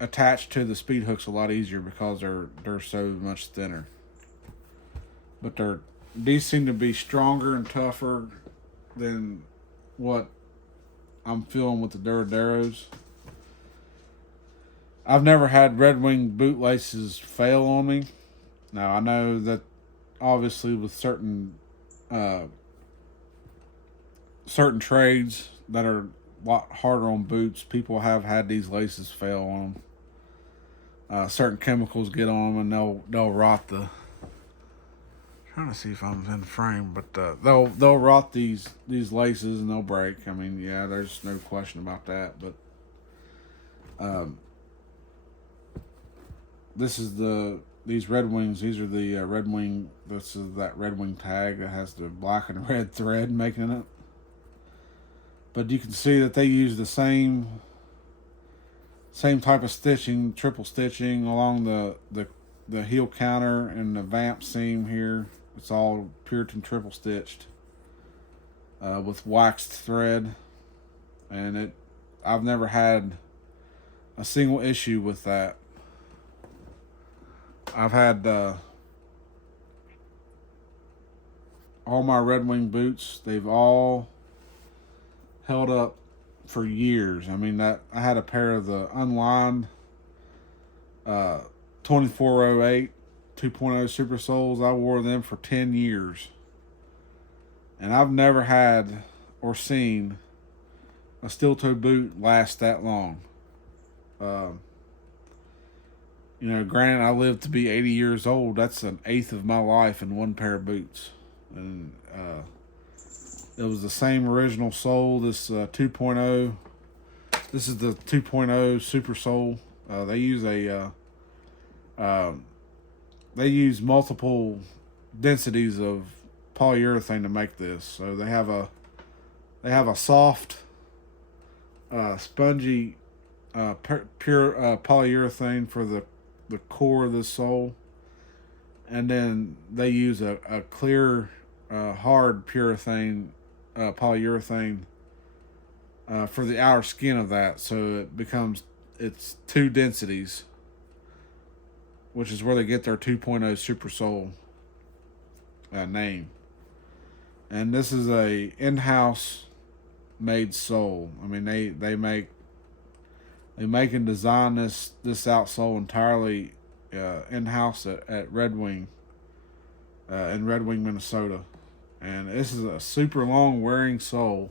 attach to the speed hooks a lot easier because they're so much thinner. But these seem to be stronger and tougher than what I'm feeling with the Duraderos. I've never had Redwing boot laces fail on me. Now I know that obviously with certain trades that are a lot harder on boots, people have had these laces fail on them. Certain chemicals get on them and they'll rot the. Trying to see if I'm in frame, but they'll rot these laces and they'll break. I mean, yeah, there's no question about that. But these Redwings. These are the Redwing. This is that Redwing tag that has the black and red thread making it. But you can see that they use the same type of stitching, triple stitching along the heel counter and the vamp seam here. It's all Puritan triple stitched with waxed thread, and I've never had a single issue with that. I've had all my Redwing boots. They've all held up for years. I mean, I had a pair of the unlined 2408 2.0 Super Soles. I wore them for 10 years. And I've never had or seen a steel toe boot last that long. Granted, I lived to be 80 years old. That's an eighth of my life in one pair of boots. And it was the same original sole, this 2.0. This is the 2.0 Super Sole. They use multiple densities of polyurethane to make this. So they have a soft, spongy, pure polyurethane for the core of the sole, and then they use a clear, hard polyurethane for the outer skin of that. So it's two densities, which is where they get their 2.0 Super Sole name. And this is a in-house made sole. I mean, they make and design this outsole entirely in-house at Redwing in Redwing, Minnesota. And this is a super long wearing sole.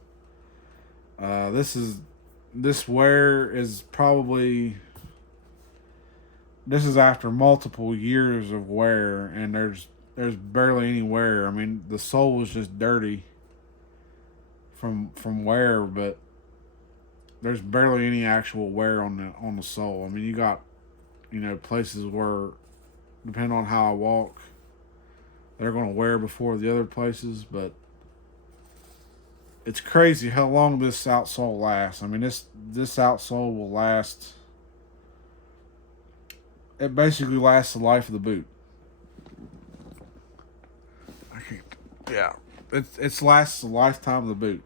This wear is probably. This is after multiple years of wear, and there's barely any wear. I mean, the sole was just dirty from wear, but there's barely any actual wear on the sole. I mean, you got places where, depending on how I walk, they're going to wear before the other places, but it's crazy how long this outsole lasts. I mean, this outsole will last. It basically lasts the life of the boot. Yeah, it lasts the lifetime of the boot.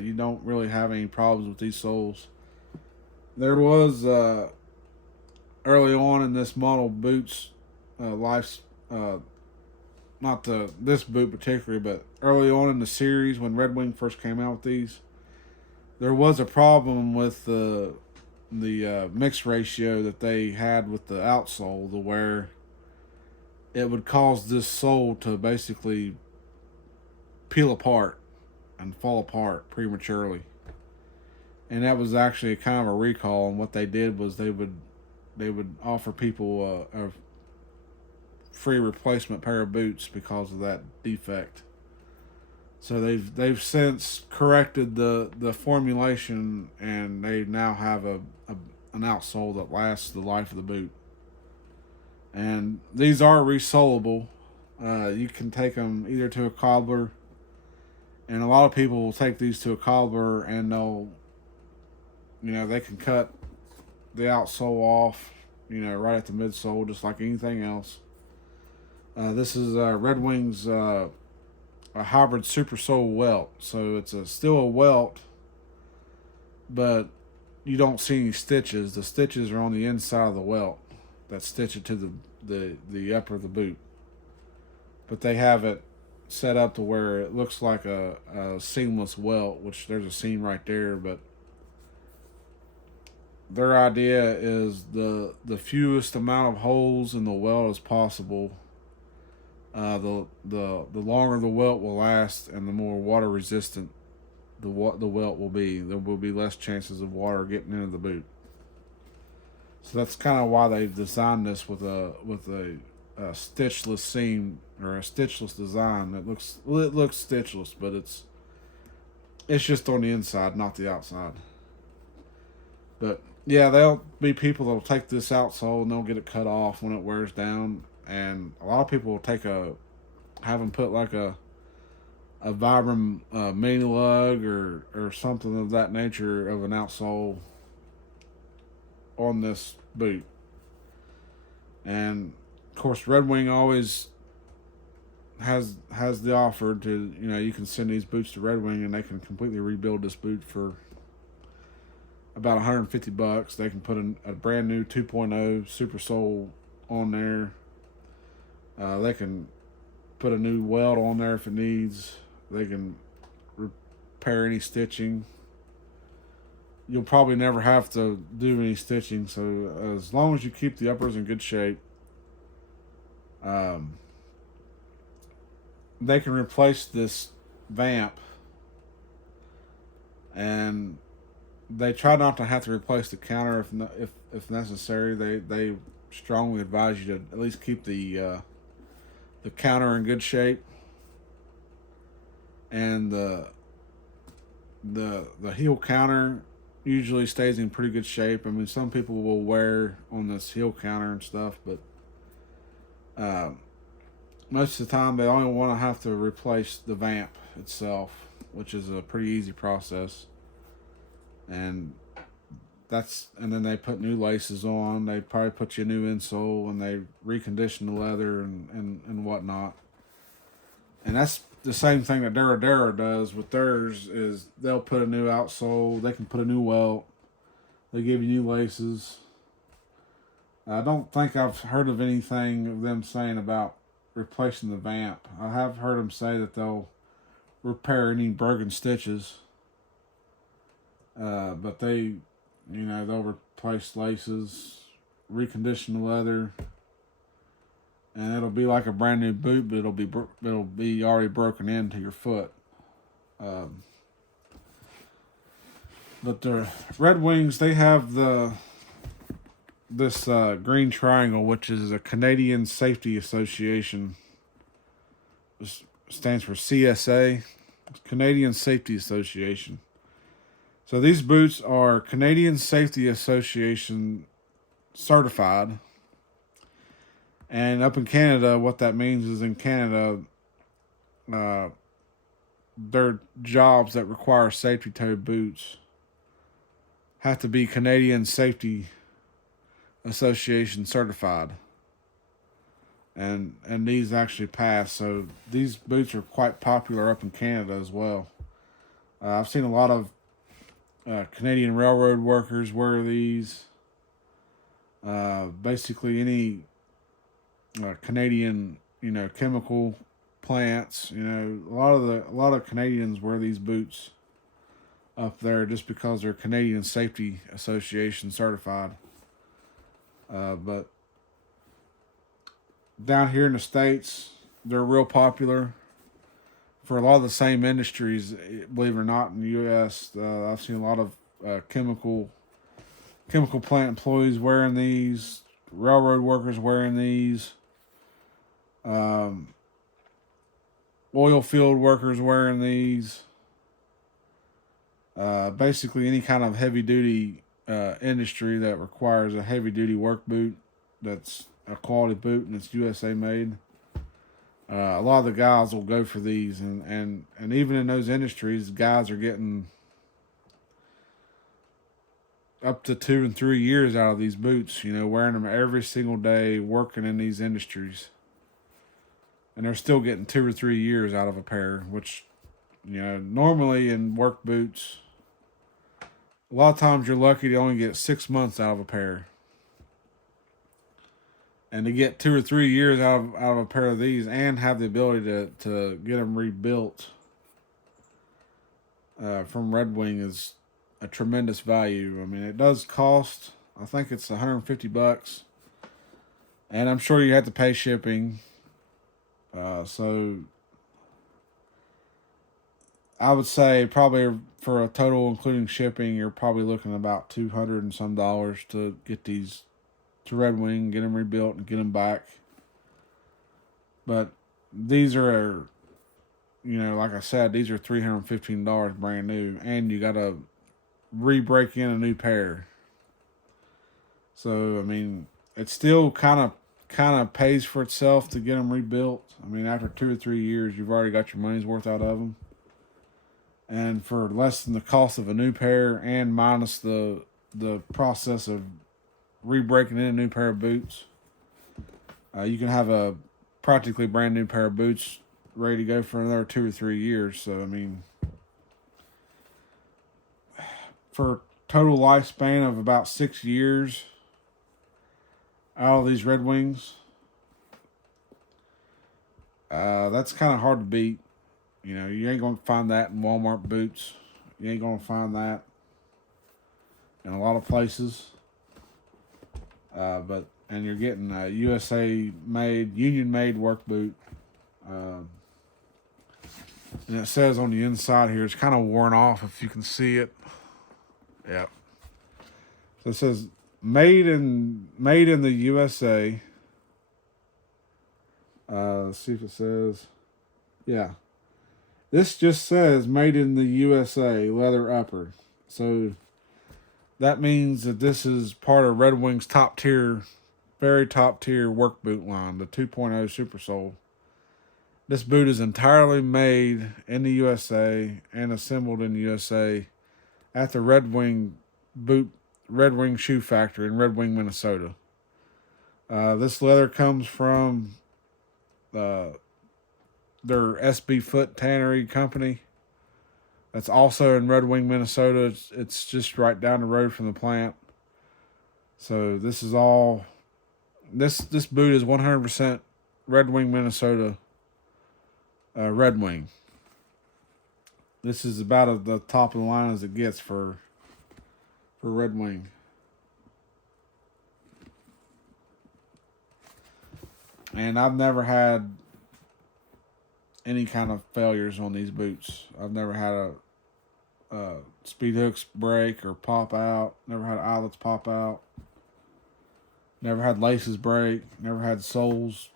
You don't really have any problems with these soles. There was early on in this model boot's life, not this boot particularly, but early on in the series when Redwing first came out with these, there was a problem with the mix ratio that they had with the outsole, to where it would cause this sole to basically peel apart and fall apart prematurely. And that was actually kind of a recall. And what they did was they would offer people a free replacement pair of boots because of that defect. So they've since corrected the formulation, and they now have an outsole that lasts the life of the boot. And these are resolable. You can take them either to a cobbler, and a lot of people will take these to a cobbler, and they can cut the outsole off, right at the midsole, just like anything else. This is Redwing's a hybrid super sole welt, so it's still a welt, but you don't see any stitches. The stitches are on the inside of the welt that stitch it to the upper of the boot. But they have it set up to where it looks like a seamless welt, which there's a seam right there, but their idea is the fewest amount of holes in the welt as possible. The longer the welt will last, and the more water resistant the welt will be. There will be less chances of water getting into the boot. So that's kind of why they've designed this with a stitchless seam, or a stitchless design. It looks stitchless, but it's just on the inside, not the outside. But yeah, there'll be people that'll take this outsole and they'll get it cut off when it wears down. And a lot of people will have them put like a Vibram mini lug or something of that nature of an outsole on this boot. And of course, Redwing always has the offer to, you can send these boots to Redwing and they can completely rebuild this boot for about $150. They can put a brand new 2.0 super sole on there. They can put a new welt on there if it needs. They can repair any stitching. You'll probably never have to do any stitching, so as long as you keep the uppers in good shape, they can replace this vamp, and they try not to have to replace the counter if necessary. They strongly advise you to at least keep the counter in good shape, and the heel counter usually stays in pretty good shape. I mean, some people will wear on this heel counter and stuff, but most of the time they only want to have to replace the vamp itself, which is a pretty easy process. And then they put new laces on. They probably put you a new insole, and they recondition the leather and whatnot. And that's the same thing that Duradero does with theirs. Is they'll put a new outsole. They can put a new welt. They give you new laces. I don't think I've heard of anything of them saying about replacing the vamp. I have heard them say that they'll repair any broken stitches. But they'll replace laces, recondition the leather, and it'll be like a brand new boot, but it'll be already broken into your foot. But the Redwings, they have this green triangle, which is a Canadian Safety Association. This stands for CSA, Canadian Safety Association. So these boots are Canadian Safety Association certified. And up in Canada, what that means is in Canada, their jobs that require safety toe boots have to be Canadian Safety Association certified. And these actually pass. So these boots are quite popular up in Canada as well. I've seen a lot of Canadian railroad workers wear these. Basically any Canadian, chemical plants. A lot of Canadians wear these boots up there just because they're Canadian Safety Association certified. But down here in the States, they're real popular. for a lot of the same industries, believe it or not, in the U.S., I've seen a lot of chemical plant employees wearing these, railroad workers wearing these, um, oil field workers wearing these. Basically, any kind of heavy duty industry that requires a heavy duty work boot that's a quality boot and it's USA made. A lot of the guys will go for these, and even in those industries, guys are getting up to 2 and 3 years out of these boots, wearing them every single day, working in these industries. And they're still getting 2 or 3 years out of a pair, which, normally in work boots, a lot of times you're lucky to only get 6 months out of a pair. And to get 2 or 3 years out of a pair of these and have the ability to get them rebuilt from Redwing is a tremendous value. I mean, it does cost, I think it's $150, and I'm sure you have to pay shipping. So I would say probably for a total including shipping, you're probably looking about $200 and some to get these to Redwing, get them rebuilt, and get them back. But these are, like I said, these are $315 brand new, and you got to re-break in a new pair. So I mean, it still kind of pays for itself to get them rebuilt. I mean, after 2 or 3 years, you've already got your money's worth out of them, and for less than the cost of a new pair, and minus the process of re-breaking in a new pair of boots, you can have a practically brand new pair of boots ready to go for another 2 or 3 years. So I mean, for total lifespan of about 6 years out of these Redwings, that's kind of hard to beat. You ain't going to find that in Walmart boots. You ain't going to find that in a lot of places. And you're getting a USA made, union made work boot. And it says on the inside here, it's kind of worn off if you can see it. Yeah. So it says made in the USA. Let's see if it says. Yeah. This just says made in the USA leather upper. So that means that this is part of Redwing's very top tier work boot line, the 2.0 Super Sole. This boot is entirely made in the USA and assembled in the USA at the Redwing shoe factory in Redwing, Minnesota. This leather comes from their SB Foot Tannery Company. That's also in Redwing, Minnesota. It's just right down the road from the plant. So this is all. This boot is 100% Redwing, Minnesota. Redwing. This is about at the top of the line as it gets for Redwing. And I've never had any kind of failures on these boots. I've never had a speed hooks break or pop out. Never had eyelets pop out. Never had laces break. Never had soles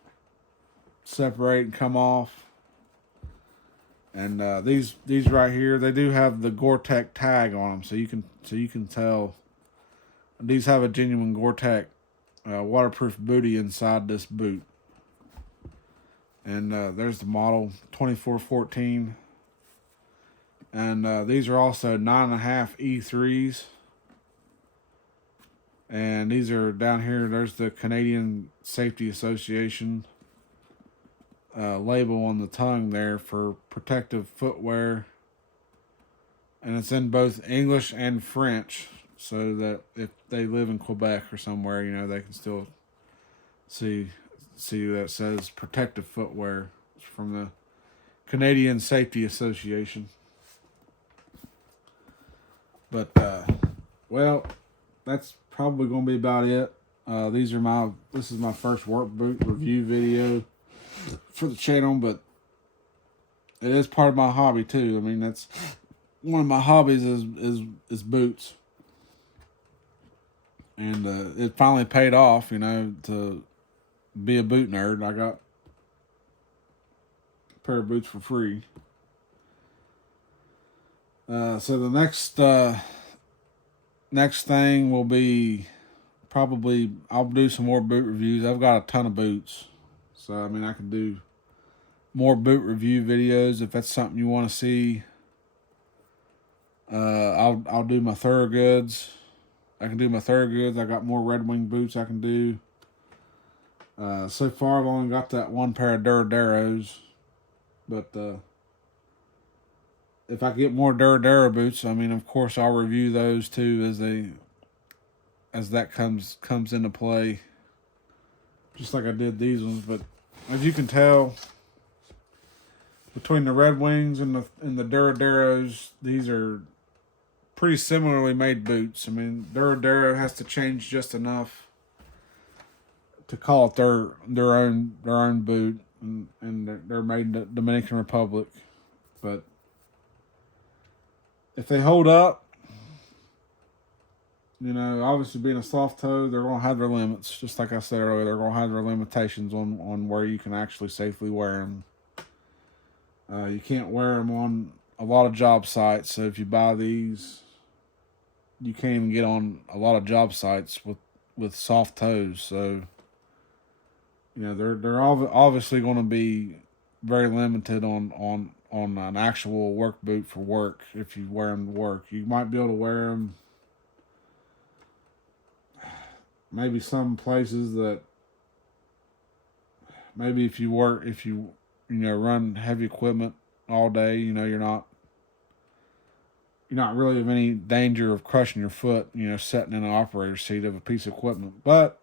separate and come off. And these right here, they do have the Gore-Tex tag on them, so you can tell. These have a genuine Gore-Tex waterproof bootie inside this boot. And there's the model 2414. And these are also 9.5 E3s. And these are down here. There's the Canadian Safety Association label on the tongue there for protective footwear. And it's in both English and French, so that if they live in Quebec or somewhere, they can still see that says protective footwear. It's from the Canadian Safety Association. But well, that's probably going to be about it. This is my first work boot review video for the channel, but it is part of my hobby too. I mean, that's one of my hobbies is boots, and it finally paid off. You know, to be a boot nerd. I got a pair of boots for free. So the next thing will be probably I'll do some more boot reviews. I've got a ton of boots, so I mean I can do more boot review videos if that's something you want to see. I'll do my Thorogoods. I can do my Thorogoods. I got more Redwing boots I can do. So far I've only got that one pair of Duraderos, but if I get more Duradero boots, I mean of course I'll review those too as that comes into play. Just like I did these ones, but as you can tell, between the Redwings and the Duraderos, these are pretty similarly made boots. I mean, Duradero has to change just enough to call it their own boot, and they're made in the Dominican Republic. But if they hold up, you know, obviously being a soft toe, they're going to have their limits. Just like I said earlier, they're going to have their limitations on where you can actually safely wear them. You can't wear them on a lot of job sites. So if you buy these, you can't even get on a lot of job sites with soft toes. So, you know, they're obviously going to be very limited on an actual work boot for work. If you wear them to work, you might be able to wear them maybe some places that maybe if you run heavy equipment all day, you know, you're not really in any danger of crushing your foot, you know, sitting in an operator's seat of a piece of equipment. But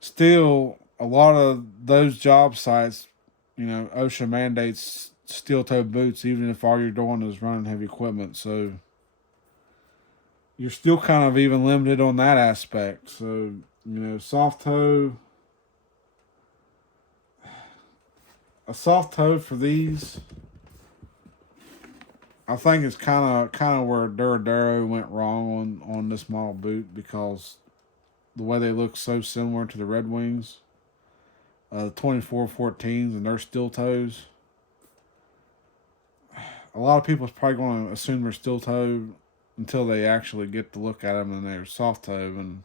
still, a lot of those job sites, you know, OSHA mandates steel-toe boots, even if all you're doing is running heavy equipment. So you're still kind of even limited on that aspect. So, you know, a soft toe for these, I think it's kind of where Duradero went wrong on this model boot, because the way they look so similar to the Redwings, the 2414s and their steel toes. A lot of people is probably going to assume they're steel toe until they actually get to look at them and they're soft toe, and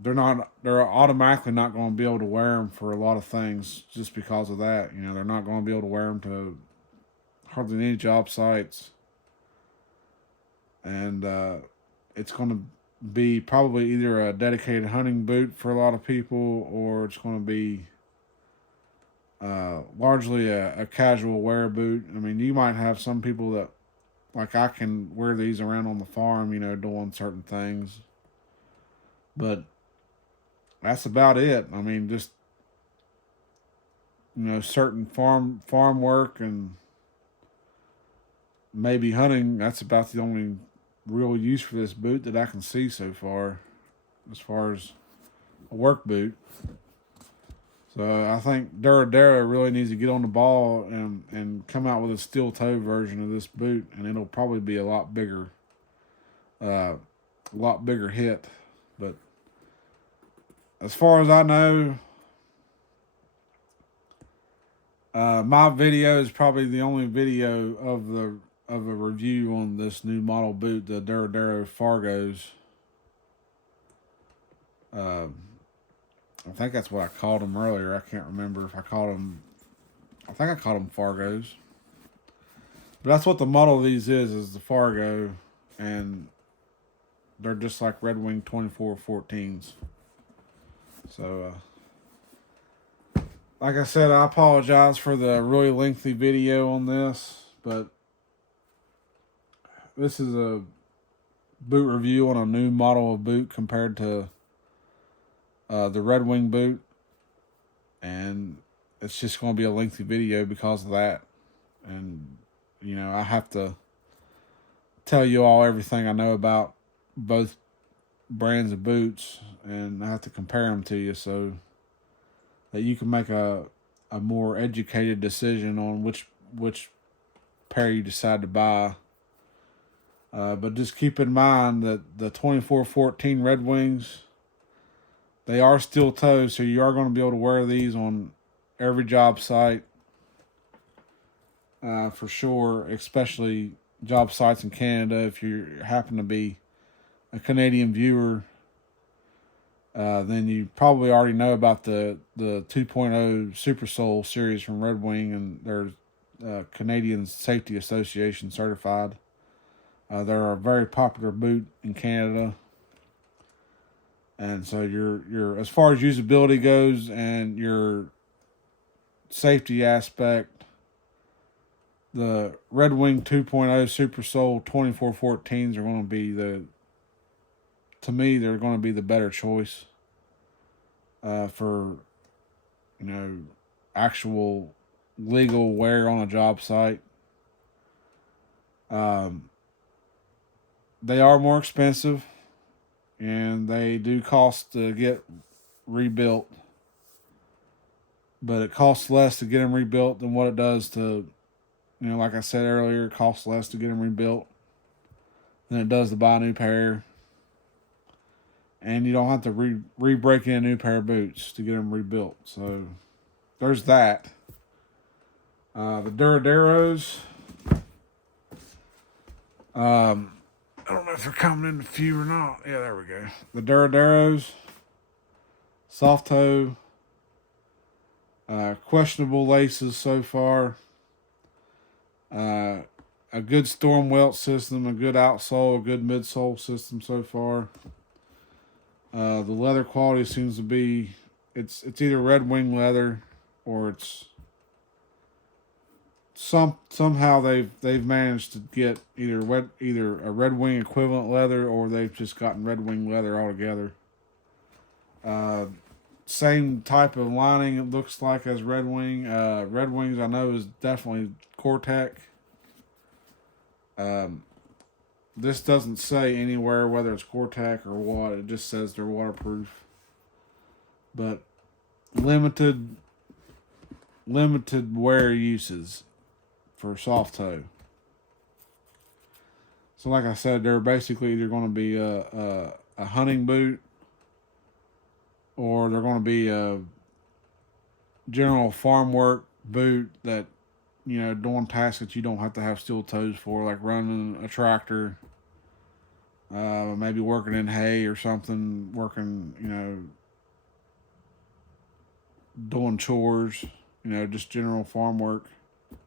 they're automatically not going to be able to wear them for a lot of things just because of that. You know, they're not going to be able to wear them to hardly any job sites, and it's going to be probably either a dedicated hunting boot for a lot of people, or it's going to be largely a casual wear boot. I mean, you might have some people that, like, I can wear these around on the farm, you know, doing certain things, but that's about it. I mean, just, you know, certain farm work and maybe hunting, that's about the only real use for this boot that I can see so far as a work boot. So I think Duradero really needs to get on the ball and come out with a steel toe version of this boot, and it'll probably be a lot bigger hit. But as far as I know, my video is probably the only video of a review on this new model boot, the Durodero Fargos. I think that's what I called them earlier. I can't remember if I called them. I think I called them Fargos. But that's what the model of these is the Fargo, and they're just like Redwing 2414s. So, like I said, I apologize for the really lengthy video on this, but this is a boot review on a new model of boot compared to the Redwing boot, and it's just going to be a lengthy video because of that. And, you know, I have to tell you all everything I know about both brands of boots, and I have to compare them to you so that you can make a a more educated decision on which pair you decide to buy. But just keep in mind that the 2414 Redwings, they are steel toes, so you are going to be able to wear these on every job site for sure, especially job sites in Canada. If you happen to be a Canadian viewer, then you probably already know about the 2.0 Super Soul series from Redwing, and they're Canadian Safety Association certified. They're a very popular boot in Canada. And so you're as far as usability goes and your safety aspect, the Redwing 2.0 Super Soul 2414s are going to be to me, they're going to be the better choice for, actual legal wear on a job site. They are more expensive, and they do cost to get rebuilt, but it costs less to get them rebuilt than what it does to, like I said earlier, it costs less to get them rebuilt than it does to buy a new pair. And you don't have to re-break in a new pair of boots to get them rebuilt. So there's that. The Duraderos, I don't know if they're coming in the view or not. Yeah, there we go. The Duraderos, soft toe, questionable laces so far. A good storm welt system, a good outsole, a good midsole system so far. The leather quality seems to be, it's either Redwing leather or it's somehow they've managed to get either a Redwing equivalent leather, or they've just gotten Redwing leather altogether. Same type of lining it looks like as Redwing. Redwings I know is definitely Cortec. This doesn't say anywhere whether it's Cortec or what. It just says they're waterproof. But limited wear uses for soft toe. So like I said, they're basically either going to be a hunting boot, or they're going to be a general farm work boot that, doing tasks that you don't have to have steel toes for, like running a tractor, maybe working in hay or something, doing chores, just general farm work.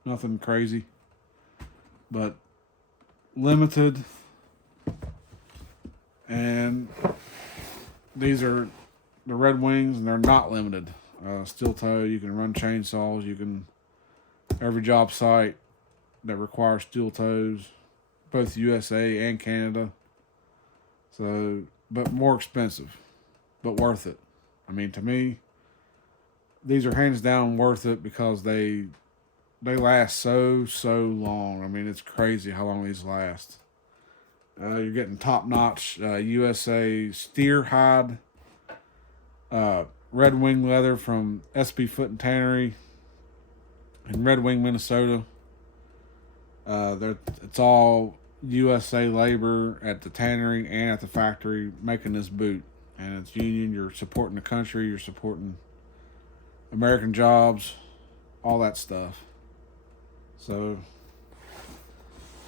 Nothing crazy, but limited. And these are the Redwings, and they're not limited. Steel toe, you can run chainsaws, every job site that requires steel toes, both USA and Canada. So, but more expensive, but worth it. I mean, to me, these are hands down worth it because they last so long. I mean, it's crazy how long these last. You're getting top-notch USA steer hide, Redwing leather from SB Foot and Tannery in Redwing, Minnesota. It's all USA labor at the tannery and at the factory making this boot. And it's union. You're supporting the country. You're supporting American jobs, all that stuff. So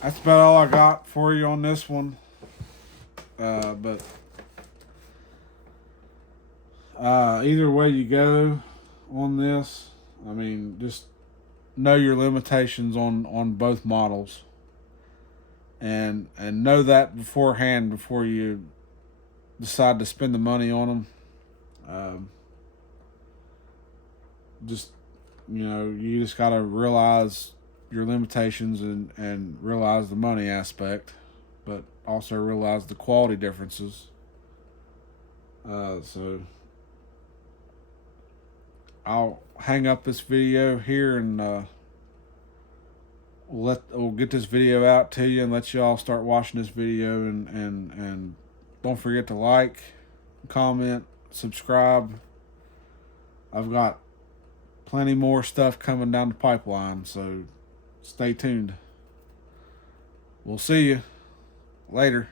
that's about all I got for you on this one. But either way you go on this, I mean, just know your limitations on both models, and know that beforehand before you decide to spend the money on them. You just gotta realize your limitations and realize the money aspect, but also realize the quality differences. So I'll hang up this video here, and we'll get this video out to you and let you all start watching this video, and don't forget to like, comment, subscribe. I've got plenty more stuff coming down the pipeline, so stay tuned. We'll see you later.